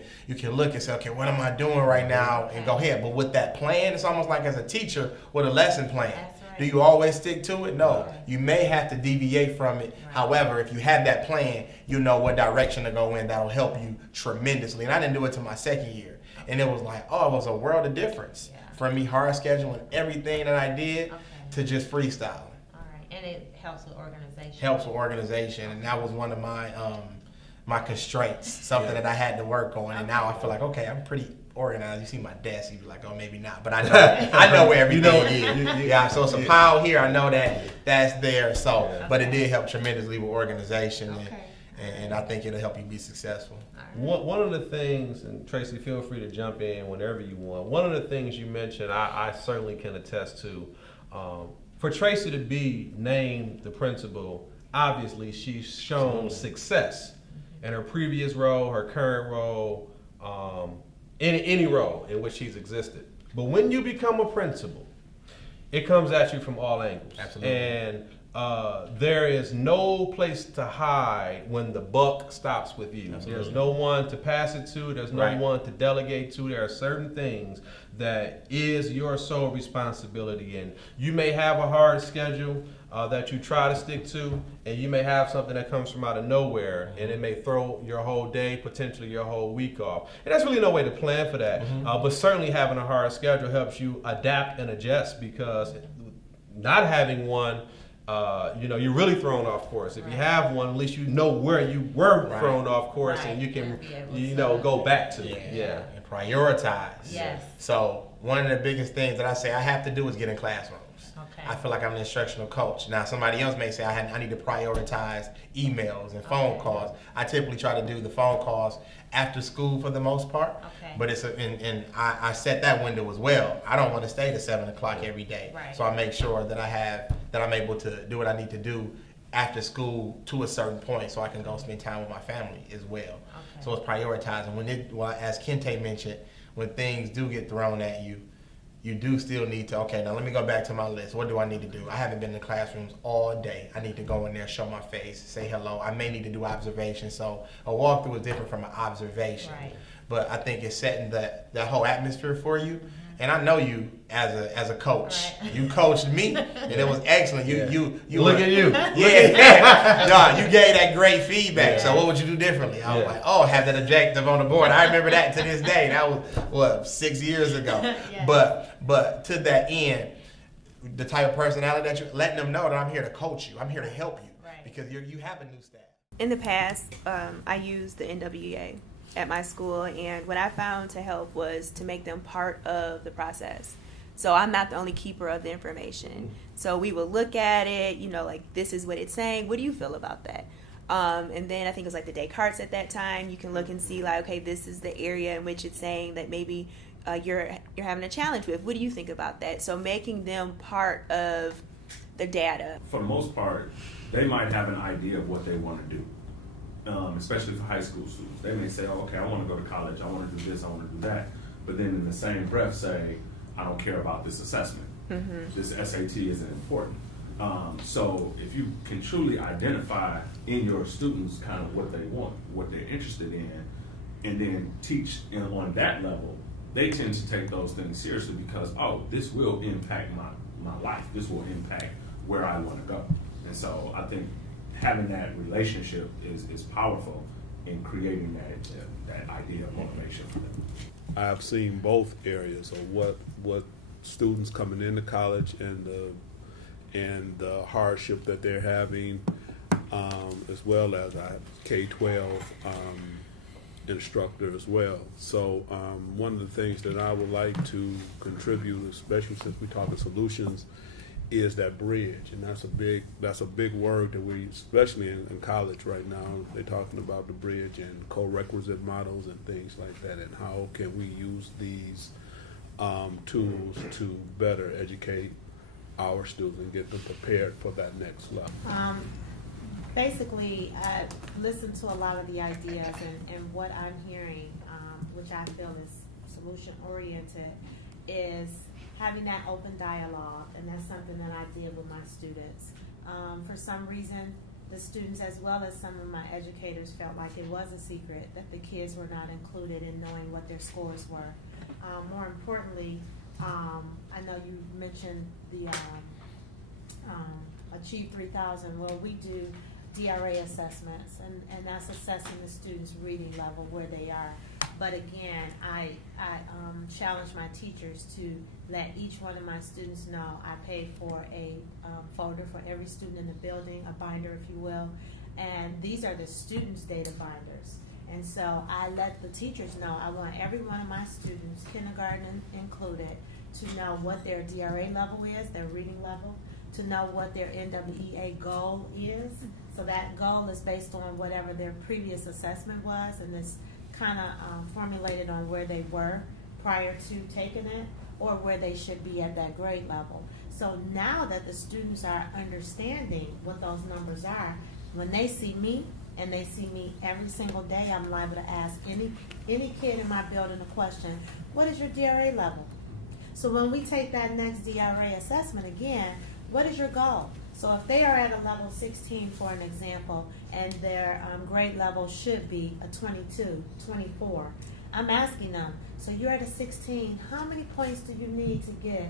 look and say, okay, what am I doing right now, and go ahead. But with that plan, it's almost like as a teacher with a lesson plan. That's right. Do you always stick to it? No. You may have to deviate from it. However, if you have that plan, you know what direction to go in. That'll help you tremendously. And I didn't do it till my second year. And it was like, it was a world of difference from me hard scheduling everything that I did to just freestyling. All right. And it helps with organization. Helps with organization, and that was one of my my constraints, something that I had to work on. And now I feel like, okay, I'm pretty organized. You see my desk, you be like, oh, maybe not, but I know where everything is. Yeah, so it's a pile here. I know that's there. So, but it did help tremendously with organization, and I think it'll help you be successful. One of the things, and Tracy, feel free to jump in whenever you want. One of the things you mentioned, I certainly can attest to. For Tracy to be named the principal, obviously she's shown success in her previous role, her current role, in any role in which he's existed. But when you become a principal, it comes at you from all angles. Absolutely. And there is no place to hide when the buck stops with you. Absolutely. There's no one to pass it to. There's no Right. one to delegate to. There are certain things that is your sole responsibility. And you may have a hard schedule that you try to stick to, and you may have something that comes from out of nowhere, and it may throw your whole day, potentially your whole week off. And there's really no way to plan for that. But certainly having a hard schedule helps you adapt and adjust, because not having one, you're really thrown off course. If you have one, at least you know where you were Right. thrown off course, and you can, go back to it. Yeah. And prioritize. Yes. So one of the biggest things that I say I have to do is get in classrooms. Okay. I feel like I'm an instructional coach. Now, somebody else may say I need to prioritize emails and phone calls. I typically try to do the phone calls after school for the most part. Okay. But and I set that window as well. I don't want to stay to 7 o'clock every day. Right. So I make sure that I'm able to do what I need to do after school to a certain point, so I can go spend time with my family as well. Okay. So it's prioritizing. As Kente mentioned, when things do get thrown at you, you do still need to, okay, now let me go back to my list. What do I need to do? I haven't been in classrooms all day. I need to go in there, show my face, say hello. I may need to do observation. So a walkthrough is different from an observation. Right. But I think it's setting that whole atmosphere for you. And I know you as a coach. Right. You coached me, and it was excellent. You Look at you. Yeah. No, you gave that great feedback. Yeah. So what would you do differently? I was Yeah. like, have that objective on the board. I remember that to this day. That was 6 years ago. Yes. But to that end, the type of personality that you're letting them know that I'm here to coach you. I'm here to help you. Right. Because you have a new staff. In the past, I used the NWEA at my school, and what I found to help was to make them part of the process. So I'm not the only keeper of the information. So we would look at it, like, this is what it's saying. What do you feel about that? And then I think it was like the Descartes at that time. You can look and see, like, okay, this is the area in which it's saying that maybe you're having a challenge with. What do you think about that? So making them part of the data. For the most part, they might have an idea of what they want to do. Especially for high school students. They may say, okay, I want to go to college, I want to do this, I want to do that. But then in the same breath say, I don't care about this assessment. This SAT isn't important. So if you can truly identify in your students kind of what they want, what they're interested in, and then teach on that level, they tend to take those things seriously because, this will impact my life. This will impact where I want to go. And so I think having that relationship is powerful in creating that idea of motivation for them. I've seen both areas of what students coming into college and the hardship that they're having, as well as a K-12 instructor as well. So one of the things that I would like to contribute, especially since we're talking solutions, is that bridge, and that's a big word that we, especially in college right now, they're talking about the bridge and co-requisite models and things like that, and how can we use these tools to better educate our students and get them prepared for that next level. Basically, I listened to a lot of the ideas, and what I'm hearing, which I feel is solution oriented, is having that open dialogue, and that's something that I did with my students. For some reason, the students as well as some of my educators felt like it was a secret that the kids were not included in knowing what their scores were. More importantly, I know you mentioned the Achieve 3000. Well, we do DRA assessments, and that's assessing the students' reading level where they are. But again, I challenge my teachers to let each one of my students know I paid for a folder for every student in the building, a binder, if you will, and these are the students' data binders. And so I let the teachers know I want every one of my students, kindergarten included, to know what their DRA level is, their reading level, to know what their NWEA goal is. So that goal is based on whatever their previous assessment was, and it's kind of formulated on where they were prior to taking it or where they should be at that grade level. So now that the students are understanding what those numbers are, when they see me, and they see me every single day, I'm liable to ask any kid in my building a question, what is your DRA level? So when we take that next DRA assessment again, what is your goal? So if they are at a level 16, for an example, and their grade level should be a 22, 24, I'm asking them, so you're at a 16, how many points do you need to get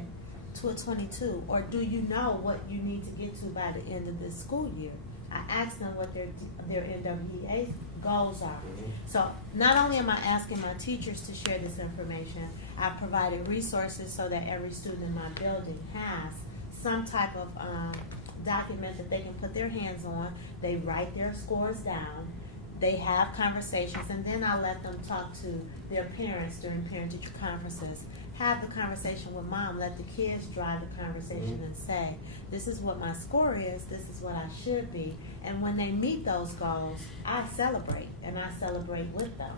to a 22? Or do you know what you need to get to by the end of this school year? I ask them what their NWEA goals are. So not only am I asking my teachers to share this information, I've provided resources so that every student in my building has some type of document that they can put their hands on. They write their scores down. They have conversations, and then I let them talk to their parents during parent-teacher conferences. Have the conversation with mom. Let the kids drive the conversation and say, this is what my score is, this is what I should be. And when they meet those goals, I celebrate, and I celebrate with them.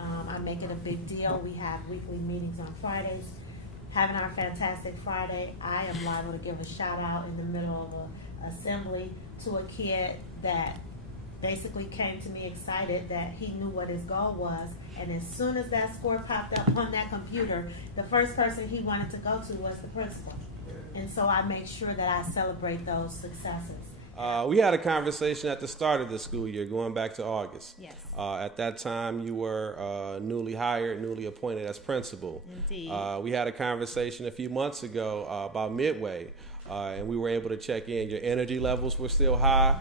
I make it a big deal. We have weekly meetings on Fridays. Having our Fantastic Friday, I am liable to give a shout out in the middle of an assembly to a kid that basically came to me excited that he knew what his goal was, and as soon as that score popped up on that computer, the first person he wanted to go to was the principal. And so I make sure that I celebrate those successes. We had a conversation at the start of the school year, going back to August. Yes. At that time, you were newly hired, newly appointed as principal. Indeed. We had a conversation a few months ago about midway, and we were able to check in. Your energy levels were still high.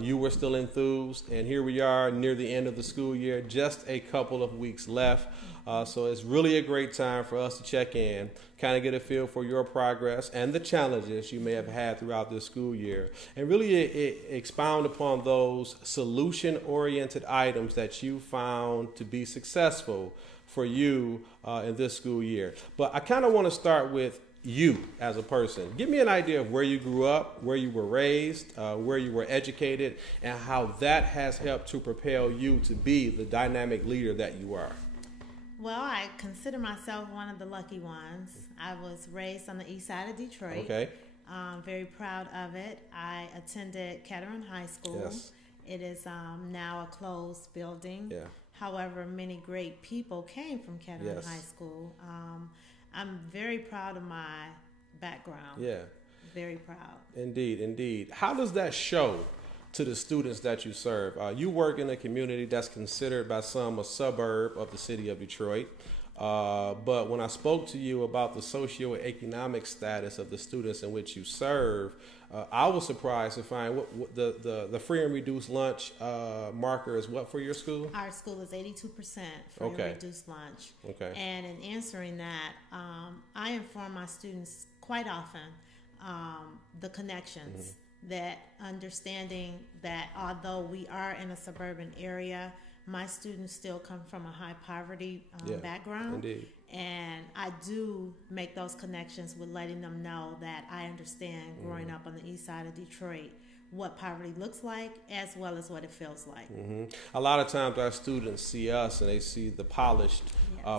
You were still enthused, and here we are near the end of the school year, just a couple of weeks left. So it's really a great time for us to check in, kind of get a feel for your progress and the challenges you may have had throughout this school year, and really expound upon those solution-oriented items that you found to be successful for you in this school year. But I kind of want to start with you as a person. Give me an idea of where you grew up, where you were raised, where you were educated, and how that has helped to propel you to be the dynamic leader that you are. Well, I consider myself one of the lucky ones. I was raised on the east side of Detroit. Okay. Very proud of it. I attended Kettering High School. Yes. It is now a closed building. Yeah. However, many great people came from Kettering Yes. High School. I'm very proud of my background. Yeah. Very proud. Indeed, indeed. How does that show to the students that you serve? You work in a community that's considered by some a suburb of the city of Detroit. But when I spoke to you about the socioeconomic status of the students in which you serve, I was surprised to find what the free and reduced lunch marker is what for your school? Our school is 82% free and reduced lunch. Okay. And in answering that, I inform my students quite often the connections, that understanding that although we are in a suburban area, my students still come from a high poverty background. Indeed. And I do make those connections with letting them know that I understand growing up on the east side of Detroit what poverty looks like as well as what it feels like. A lot of times our students see us and they see the polished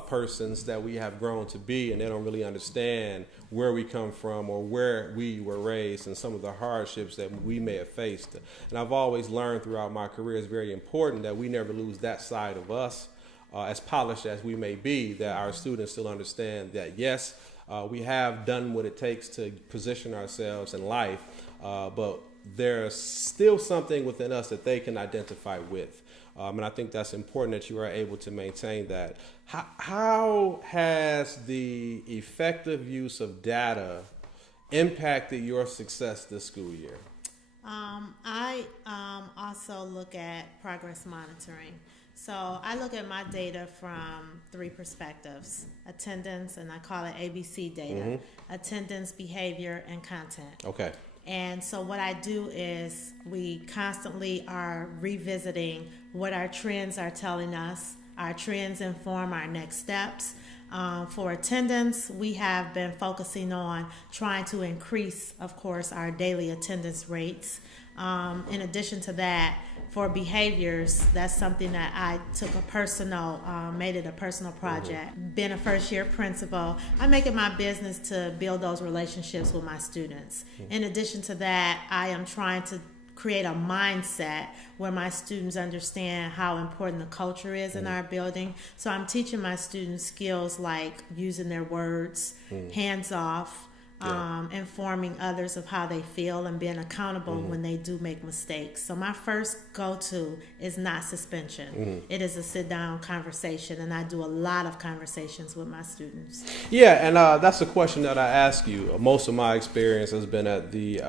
persons that we have grown to be, and they don't really understand where we come from or where we were raised and some of the hardships that we may have faced. And I've always learned throughout my career it's very important that we never lose that side of us. As polished as we may be, that our students still understand that yes, we have done what it takes to position ourselves in life, but there's still something within us that they can identify with. And I think that's important that you are able to maintain that. How has the effective use of data impacted your success this school year? I also look at progress monitoring. So I look at my data from three perspectives: attendance, and I call it ABC data, attendance, behavior, and content. Okay. And so what I do is we constantly are revisiting what our trends are telling us. Our trends inform our next steps. For attendance, we have been focusing on trying to increase, of course, our daily attendance rates. In addition to that, for behaviors, that's something that I took made it a personal project. Being a first-year principal, I make it my business to build those relationships with my students. In addition to that, I am trying to create a mindset where my students understand how important the culture is in our building. So I'm teaching my students skills like using their words, hands off, informing others of how they feel and being accountable when they do make mistakes. So my first go-to is not suspension. It is a sit-down conversation, and I do a lot of conversations with my students. Yeah, and that's a question that I ask you. Most of my experience has been at the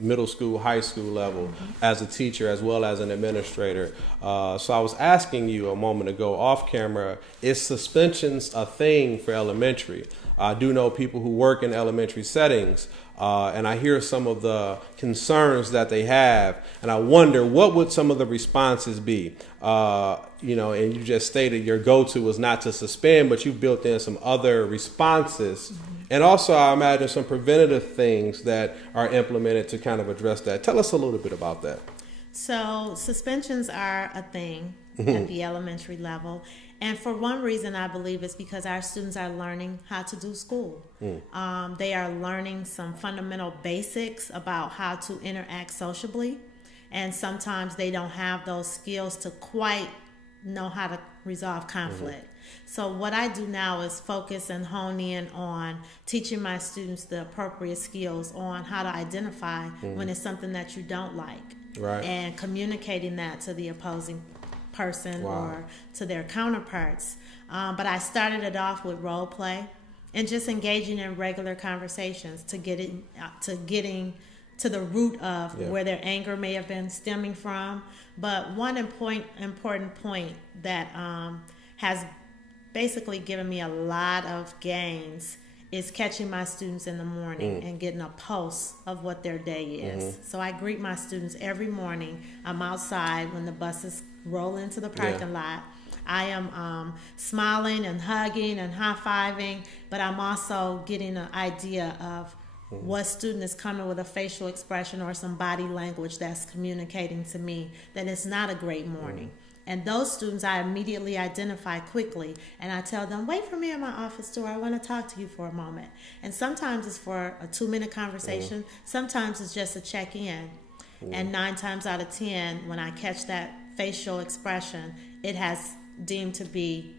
middle school, high school level as a teacher as well as an administrator. So I was asking you a moment ago off camera, is suspensions a thing for elementary? I do know people who work in elementary settings, and I hear some of the concerns that they have, and I wonder what would some of the responses be? You know, and you just stated your go-to was not to suspend, but you built in some other responses, and also I imagine some preventative things that are implemented to kind of address that. Tell us a little bit about that. So suspensions are a thing at the elementary level. And for one reason, I believe it's because our students are learning how to do school. They are learning some fundamental basics about how to interact sociably. And sometimes they don't have those skills to quite know how to resolve conflict. So what I do now is focus and hone in on teaching my students the appropriate skills on how to identify when it's something that you don't like. Right. And communicating that to the opposing person or to their counterparts. But I started it off with role play and just engaging in regular conversations to getting to the root of where their anger may have been stemming from. But one important point that has basically given me a lot of gains is catching my students in the morning and getting a pulse of what their day is. So I greet my students every morning. I'm outside when the buses roll into the parking lot. I am smiling and hugging and high-fiving, but I'm also getting an idea of what student is coming with a facial expression or some body language that's communicating to me that it's not a great morning. And those students I immediately identify quickly, and I tell them, wait for me in my office door. I want to talk to you for a moment. And sometimes it's for a 2-minute conversation. Sometimes it's just a check-in. And 9 times out of 10, when I catch that facial expression, it has deemed to be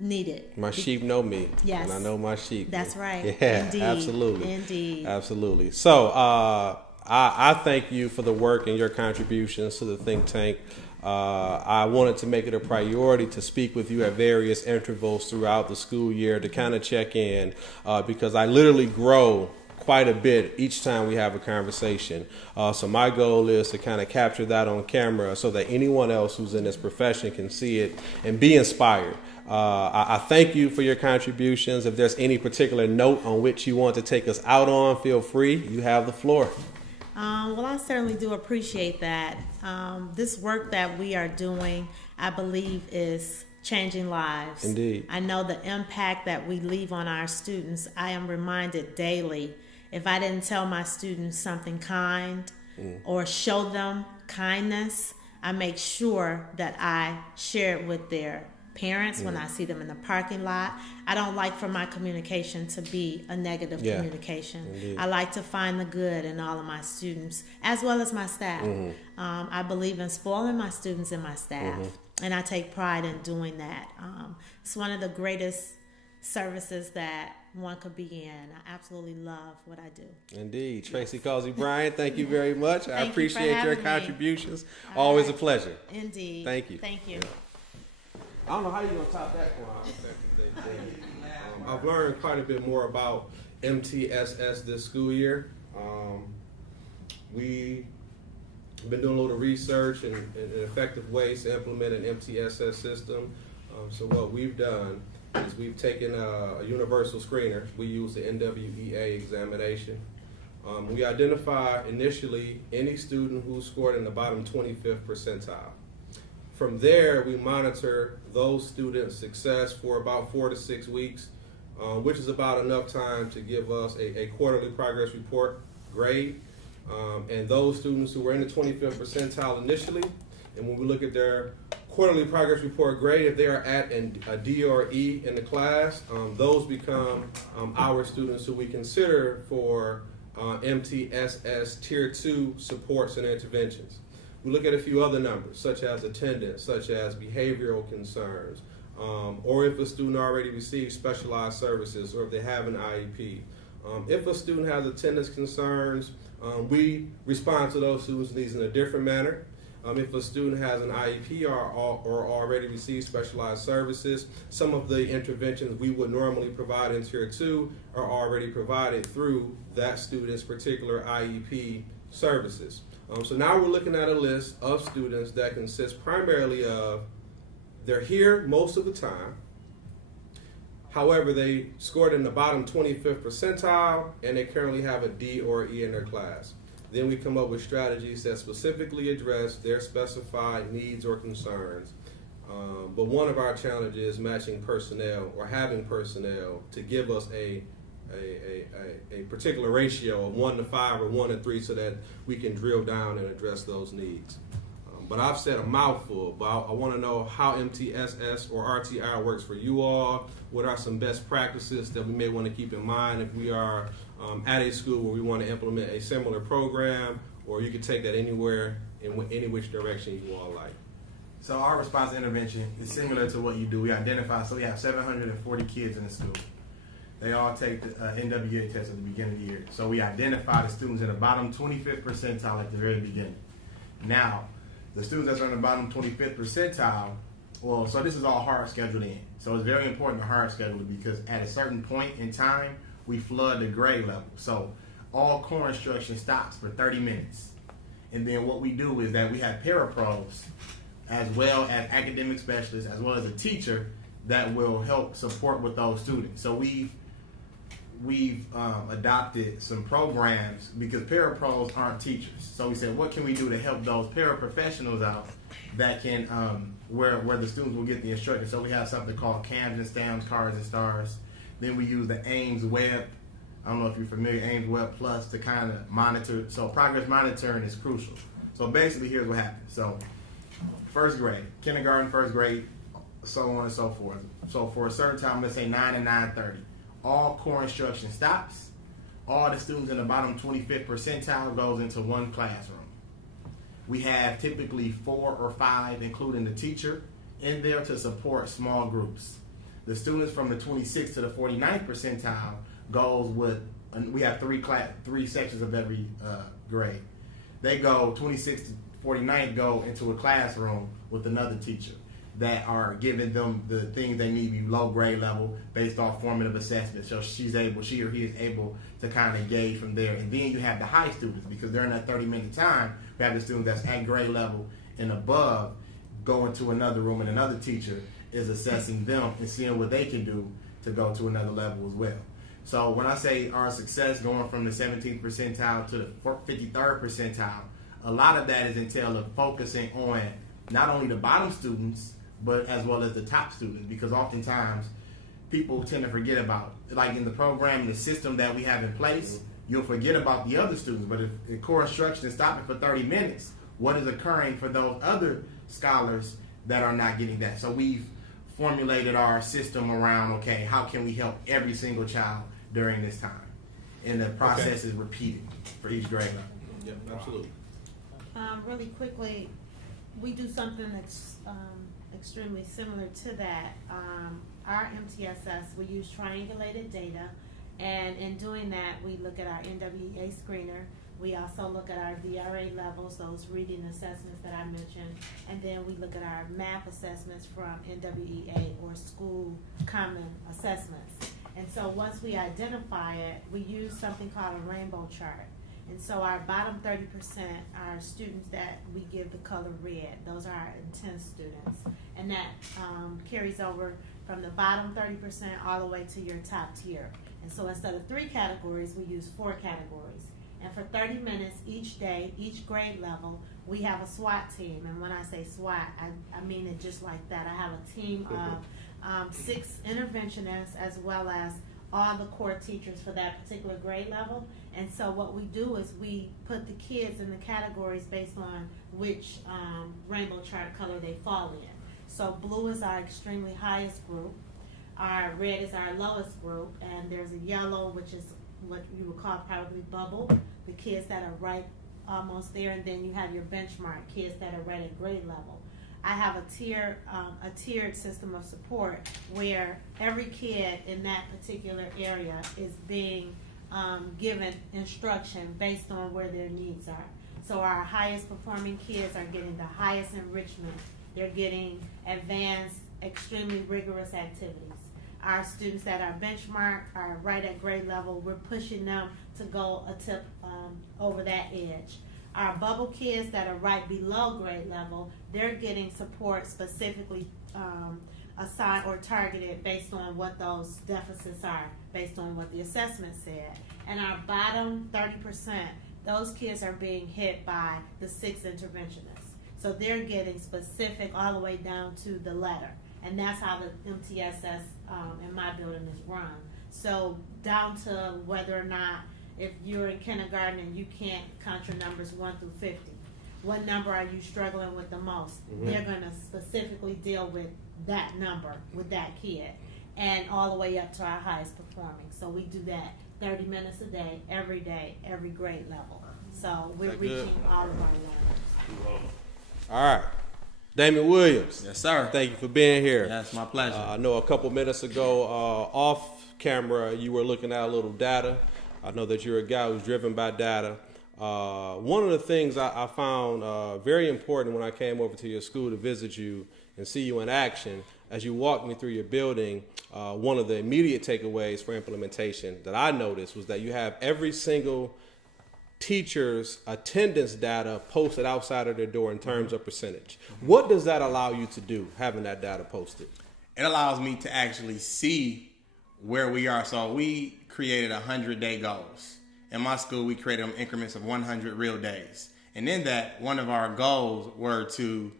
needed. My sheep know me. Yes. And I know my sheep. That's right. Yeah, Indeed. absolutely. Indeed. Absolutely. So I thank you for the work and your contributions to the think tank. I wanted to make it a priority to speak with you at various intervals throughout the school year to kind of check in because I literally grow quite a bit each time we have a conversation. So my goal is to kind of capture that on camera so that anyone else who's in this profession can see it and be inspired. I thank you for your contributions. If there's any particular note on which you want to take us out on, feel free. You have the floor. Well, I certainly do appreciate that. This work that we are doing, I believe, is changing lives. Indeed. I know the impact that we leave on our students. I am reminded daily, if I didn't tell my students something kind or show them kindness, I make sure that I share it with their parents when I see them in the parking lot. I don't like for my communication to be a negative communication. Indeed. I like to find the good in all of my students as well as my staff. I believe in spoiling my students and my staff, and I take pride in doing that. It's one of the greatest services that one could be in. I absolutely love what I do. Indeed. Tracy Causey Bryant, thank you very much. I Thank you for appreciate your having me. contributions. All Always right. a pleasure. Indeed. Thank you. Thank you. I don't know how you're going to top that for I've learned quite a bit more about MTSS this school year. We've been doing a little research and effective ways to implement an MTSS system. So what we've done is we've taken a universal screener. We use the NWEA examination. We identify initially any student who scored in the bottom 25th percentile. From there, we monitor those students' success for about 4 to 6 weeks, which is about enough time to give us a quarterly progress report grade. And those students who were in the 25th percentile initially, and when we look at their quarterly progress report grade, if they are at a D or E in the class, those become our students who we consider for MTSS Tier 2 supports and interventions. We look at a few other numbers, such as attendance, such as behavioral concerns, or if a student already receives specialized services, or if they have an IEP. If a student has attendance concerns, we respond to those students' needs in a different manner. If a student has an IEP or already received specialized services, some of the interventions we would normally provide in Tier 2 are already provided through that student's particular IEP services. So now we're looking at a list of students that consists primarily of, they're here most of the time, however, they scored in the bottom 25th percentile, and they currently have a D or E in their class. Then we come up with strategies that specifically address their specified needs or concerns. But one of our challenges is matching personnel or having personnel to give us a particular ratio of 1 to 5 or 1 to 3 so that we can drill down and address those needs. But I've said a mouthful, but I want to know how MTSS or RTI works for you all. What are some best practices that we may want to keep in mind if we are at a school where we want to implement a similar program, or you can take that anywhere in any which direction you all like. So our response intervention is similar to what you do. We identify, so we have 740 kids in the school. They all take the NWA test at the beginning of the year. So we identify the students in the bottom 25th percentile at the very beginning. Now, the students that are in the bottom 25th percentile, well, so this is all hard scheduled in. So it's very important to hard schedule it because at a certain point in time, we flood the grade level. So all core instruction stops for 30 minutes. And then what we do is that we have parapros as well as academic specialists, as well as a teacher that will help support with those students. So we've adopted some programs because parapros aren't teachers. So we said, what can we do to help those paraprofessionals out that can, where the students will get the instruction. So we have something called CAMS and STAMS, Cards and Stars. Then we use the Ames Web. I don't know if you're familiar, Ames Web Plus to kind of monitor. So progress monitoring is crucial. So basically, here's what happens. So first grade, kindergarten, first grade, so on and so forth. So for a certain time, let's say 9 and 9:30, all core instruction stops. All the students in the bottom 25th percentile goes into one classroom. We have typically 4 or 5, including the teacher, in there to support small groups. The students from the 26th to the 49th percentile goes with, we have three sections of every grade. They go 26th to 49th go into a classroom with another teacher that are giving them the things they need below grade level based off formative assessment. So she or he is able to kind of gauge from there. And then you have the high students, because during that 30-minute time, we have the students that's at grade level and above going to another room, and another teacher is assessing them and seeing what they can do to go to another level as well. So when I say our success going from the 17th percentile to the 53rd percentile, a lot of that is entailed of focusing on not only the bottom students, but as well as the top students, because oftentimes people tend to forget about, like in the program, the system that we have in place, you'll forget about the other students. But if the core instruction is stopping for 30 minutes, what is occurring for those other scholars that are not getting that? So we've formulated our system around, okay, how can we help every single child during this time? And the process is repeated for each grade level. Yep, absolutely. Really quickly, we do something that's extremely similar to that. Our MTSS, we use triangulated data, and in doing that, we look at our NWEA screener. We also look at our DRA levels, those reading assessments that I mentioned, and then we look at our math assessments from NWEA or school common assessments. And so once we identify it, we use something called a rainbow chart. And so our bottom 30% are students that we give the color red. Those are our intense students. And that carries over from the bottom 30% all the way to your top tier. And so instead of 3 categories, we use 4 categories. And for 30 minutes each day, each grade level, we have a SWAT team. And when I say SWAT, I mean it just like that. I have a team of 6 interventionists as well as all the core teachers for that particular grade level. And so what we do is we put the kids in the categories based on which rainbow chart color they fall in. So blue is our extremely highest group, our red is our lowest group, and there's a yellow, which is what you would call probably bubble, the kids that are right almost there, and then you have your benchmark kids that are right at grade level. I have a tiered system of support where every kid in that particular area is being given instruction based on where their needs are. So our highest performing kids are getting the highest enrichment. They're getting advanced, extremely rigorous activities. Our students that are benchmark are right at grade level. We're pushing them to go a tip over that edge. Our bubble kids that are right below grade level, they're getting support specifically assigned or targeted based on what those deficits are, based on what the assessment said. And our bottom 30%, those kids are being hit by the 6 interventionists. So they're getting specific all the way down to the letter. And that's how the MTSS in my building is run. So down to whether or not, if you're in kindergarten and you can't contra numbers 1 through 50, what number are you struggling with the most? They're going to specifically deal with that number with that kid, and all the way up to our highest performing. So we do that 30 minutes a day, every grade level. So we're reaching all of our learners. All right. Damon Williams. Yes, sir. Thank you for being here. Yes, my pleasure. I know a couple minutes ago, off camera, you were looking at a little data. I know that you're a guy who's driven by data. One of the things I found very important when I came over to your school to visit you and see you in action, as you walked me through your building, one of the immediate takeaways for implementation that I noticed was that you have every single teacher's attendance data posted outside of their door in terms of percentage. What does that allow you to do, having that data posted? It allows me to actually see where we are. So we created 100-day goals. In my school, we created them increments of 100 real days. And in that, one of our goals were to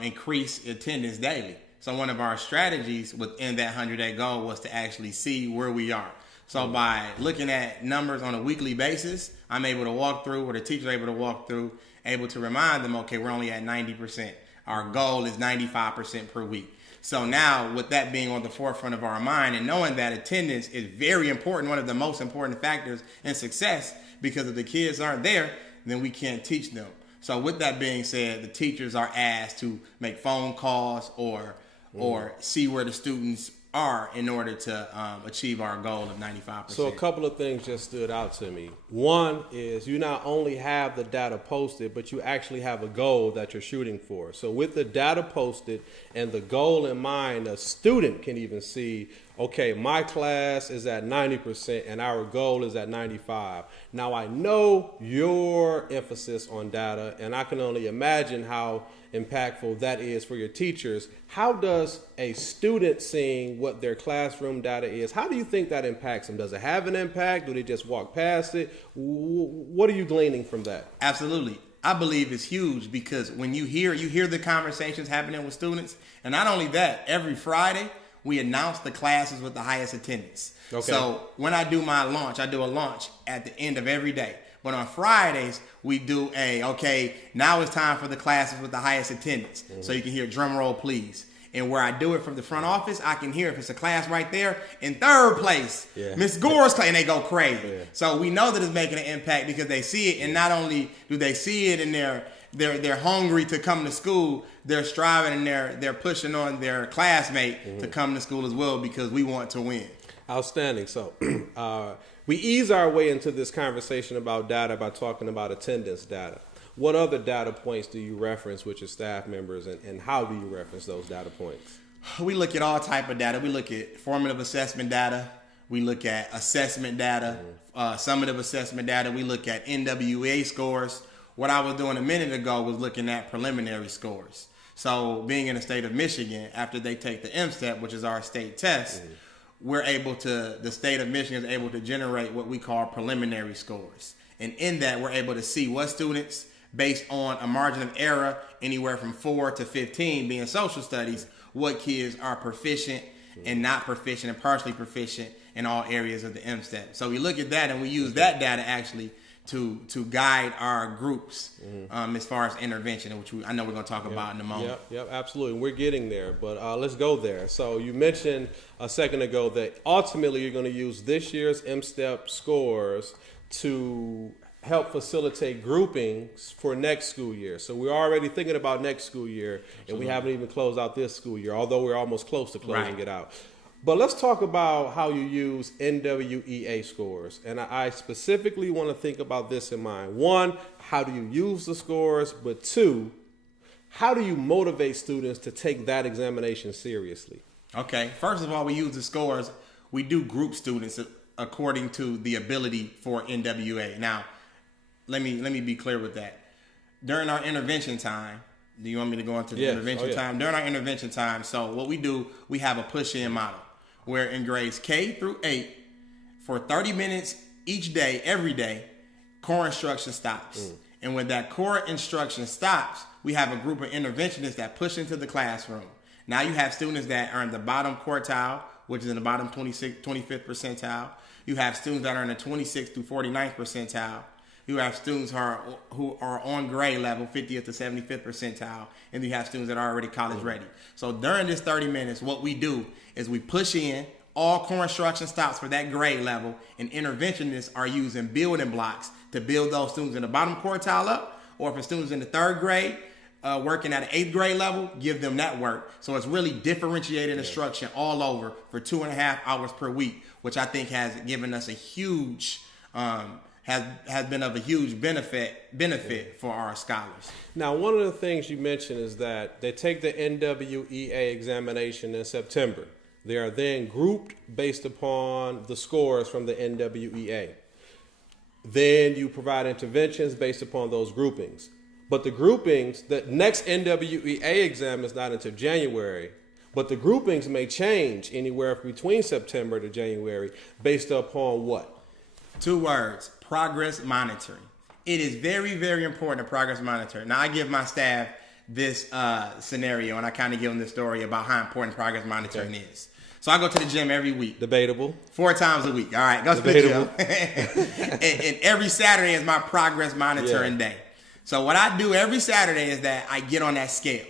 increase attendance daily. So one of our strategies within that 100-day goal was to actually see where we are. So by looking at numbers on a weekly basis, I'm able to walk through, or the teacher's able to walk through, able to remind them, okay, we're only at 90%. Our goal is 95% per week. So now, with that being on the forefront of our mind and knowing that attendance is very important, one of the most important factors in success, because if the kids aren't there, then we can't teach them. So with that being said, the teachers are asked to make phone calls or see where the students are in order to achieve our goal of 95%. So a couple of things just stood out to me. One is you not only have the data posted, but you actually have a goal that you're shooting for. So with the data posted and the goal in mind, a student can even see, okay, my class is at 90% and our goal is at 95. Now I know your emphasis on data, and I can only imagine how impactful that is for your teachers. How does a student seeing what their classroom data is, how do you think that impacts them? Does it have an impact? Do they just walk past it? What are you gleaning from that? Absolutely. I believe it's huge, because when you hear the conversations happening with students, and not only that, every Friday we announce the classes with the highest attendance. Okay. So when I do my launch, I do a launch at the end of every day. But on Fridays, we do now it's time for the classes with the highest attendance. Mm-hmm. So you can hear drum roll, please. And where I do it from the front office, I can hear if it's a class right there in third place, Miss Gore's class, and they go crazy. Yeah. So we know that it's making an impact because they see it, and not only do they see it and they're hungry to come to school, they're striving and they're pushing on their classmate to come to school as well, because we want to win. Outstanding. So we ease our way into this conversation about data by talking about attendance data. What other data points do you reference with your staff members, and how do you reference those data points? We look at all type of data. We look at formative assessment data. We look at assessment data, summative assessment data. We look at NWA scores. What I was doing a minute ago was looking at preliminary scores. So being in the state of Michigan, after they take the MSTEP, which is our state test, the state of Michigan is able to generate what we call preliminary scores. And in that, we're able to see what students, based on a margin of error anywhere from 4 to 15 being social studies, what kids are proficient and not proficient and partially proficient in all areas of the MSTEP. So we look at that and we use that data actually to guide our groups as far as intervention, which I know we're going to talk about in a moment. Yep, absolutely. We're getting there, but let's go there. So you mentioned a second ago that ultimately you're going to use this year's M-STEP scores to help facilitate groupings for next school year. So we're already thinking about next school year, and we haven't even closed out this school year, although we're almost close to closing it out. But let's talk about how you use NWEA scores. And I specifically want to think about this in mind. One, how do you use the scores? But two, how do you motivate students to take that examination seriously? Okay, first of all, we use the scores. We do group students according to the ability for NWA. Now, let me be clear with that. During our intervention time, do you want me to go into the intervention time? During our intervention time, so what we do, we have a push-in model where in grades K through 8, for 30 minutes each day, every day, core instruction stops. And when that core instruction stops, we have a group of interventionists that push into the classroom. Now you have students that are in the bottom quartile, which is in the bottom 25th percentile. You have students that are in the 26th through 49th percentile. You have students who are on grade level, 50th to 75th percentile, and you have students that are already college ready. So during this 30 minutes, what we do is we push in, all core instruction stops for that grade level, and interventionists are using building blocks to build those students in the bottom quartile up, or for students in the third grade, working at an 8th grade level, give them that work. So it's really differentiated instruction all over for 2.5 hours per week, which I think has given us a huge has been of a huge benefit for our scholars. Now, one of the things you mentioned is that they take the NWEA examination in September. They are then grouped based upon the scores from the NWEA. Then you provide interventions based upon those groupings. But the groupings, the next NWEA exam is not until January, but the groupings may change anywhere between September to January based upon what? 2 words: progress monitoring. It is very, very important to progress monitor. Now, I give my staff this scenario, and I kind of give them this story about how important progress monitoring is. So I go to the gym every week. Debatable. 4 times a week. All right, go to the gym. and every Saturday is my progress monitoring day. So what I do every Saturday is that I get on that scale.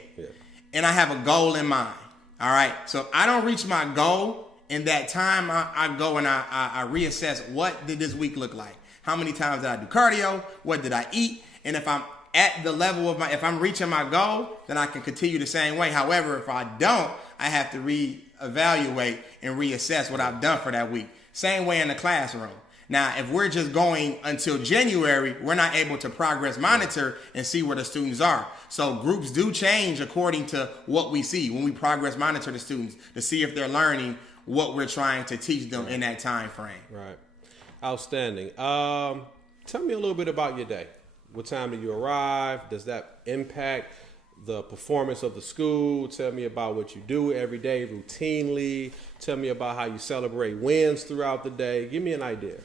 And I have a goal in mind. All right, so if I don't reach my goal in that time, I go and I reassess what did this week look like. How many times did I do cardio? What did I eat? And if I'm at the level of if I'm reaching my goal, then I can continue the same way. However, if I don't, I have to reevaluate and reassess what I've done for that week. Same way in the classroom. Now, if we're just going until January, we're not able to progress monitor and see where the students are. So groups do change according to what we see when we progress monitor the students to see if they're learning what we're trying to teach them in that time frame. Right. Outstanding. Tell me a little bit about your day. What time do you arrive? Does that impact the performance of the school? Tell me about what you do every day routinely. Tell me about how you celebrate wins throughout the day. Give me an idea.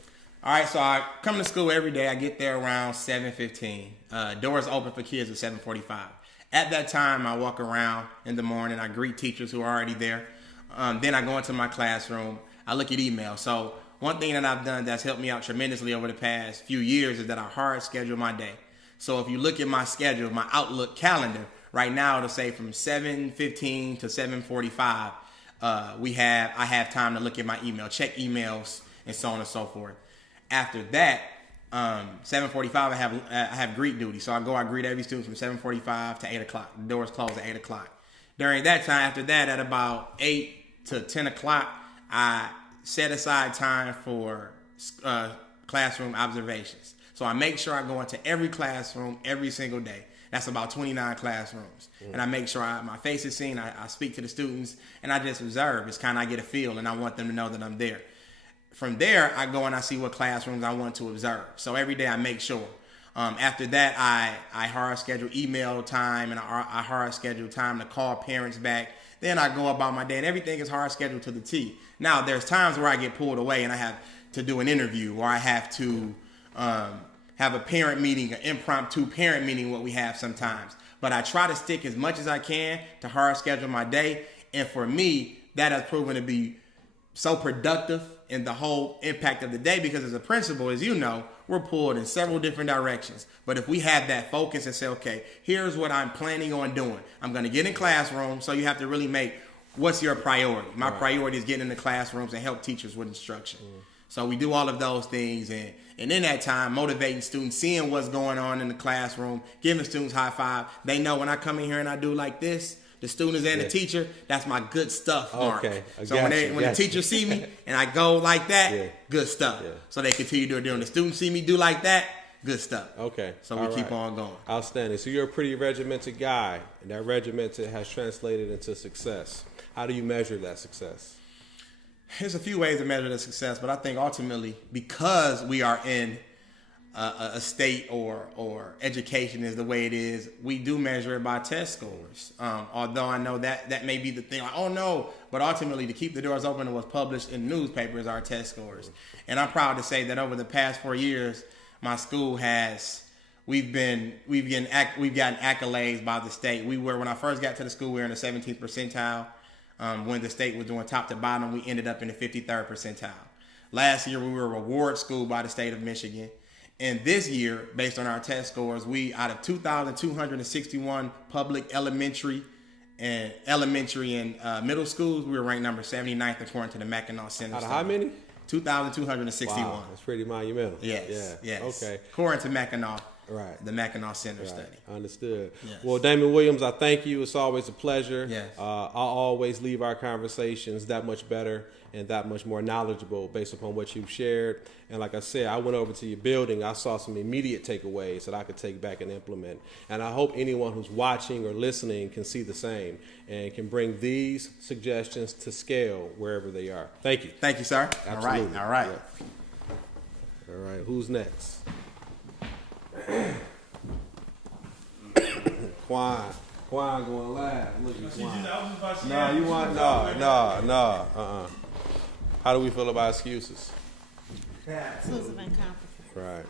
All right, so I come to school every day. I get there around 7:15. Doors open for kids at 7:45. At that time, I walk around in the morning. I greet teachers who are already there. Then I go into my classroom. I look at email. So one thing that I've done that's helped me out tremendously over the past few years is that I hard schedule my day. So if you look at my schedule, my Outlook calendar, right now it'll say from 7:15 to 7:45, I have time to look at my email, check emails, and so on and so forth. After that, 7:45, I have greet duty. So I greet every student from 7:45 to 8 o'clock. The doors close at 8 o'clock. During that time, after that, at about 8 to 10 o'clock, I set aside time for classroom observations. So I make sure I go into every classroom every single day. That's about 29 classrooms. And I make sure my face is seen. I speak to the students, and I just observe. It's kind of I get a feel, and I want them to know that I'm there. From there, I go and I see what classrooms I want to observe. So every day I make sure. After that, I hard schedule email time, and I hard schedule time to call parents back. Then I go about my day, and everything is hard scheduled to the T. Now, there's times where I get pulled away, and I have to do an interview, or I have to have a parent meeting, an impromptu parent meeting, what we have sometimes. But I try to stick as much as I can to hard schedule my day. And for me, that has proven to be so productive and the whole impact of the day, because as a principal, as you know, we're pulled in several different directions. But if we have that focus and say, okay, here's what I'm planning on doing. I'm going to get in classroom, so you have to really make what's your priority. My priority is getting in the classrooms and help teachers with instruction. So we do all of those things, and in that time, motivating students, seeing what's going on in the classroom, giving students high five. They know when I come in here and I do like this, the students and the teacher, that's my good stuff mark. Okay, So when the teachers see me and I go like that, good stuff. Yeah. So they continue doing it. When the students see me do like that, good stuff. Okay. So we keep on going. Outstanding. So you're a pretty regimented guy, and that regimented has translated into success. How do you measure that success? There's a few ways to measure the success, but I think ultimately, because we are in a state or education is the way it is, we do measure it by test scores. Although I know that may be the thing, like, oh no, but ultimately to keep the doors open to what's published in newspapers are test scores. And I'm proud to say that over the past 4 years, my school we've gotten accolades by the state. When I first got to the school, we were in the 17th percentile. When the state was doing top to bottom, we ended up in the 53rd percentile. Last year, we were a reward school by the state of Michigan. And this year, based on our test scores, we, out of 2,261 public elementary and middle schools, we were ranked number 79th according to the Mackinac Center. Out of how many? 2,261. Wow, that's pretty monumental. Yes. Okay. According to Mackinac. Right. The Mackinac Center study. Understood. Yes. Well, Damon Williams, I thank you. It's always a pleasure. Yes. I'll always leave our conversations that much better and that much more knowledgeable based upon what you've shared. And like I said, I went over to your building. I saw some immediate takeaways that I could take back and implement. And I hope anyone who's watching or listening can see the same and can bring these suggestions to scale wherever they are. Thank you. Thank you, sir. Absolutely. All right. Yeah. All right. Who's next? Quan going live. Look at Quan. No, you want no. How do we feel about excuses? Susan Van Comp. Right.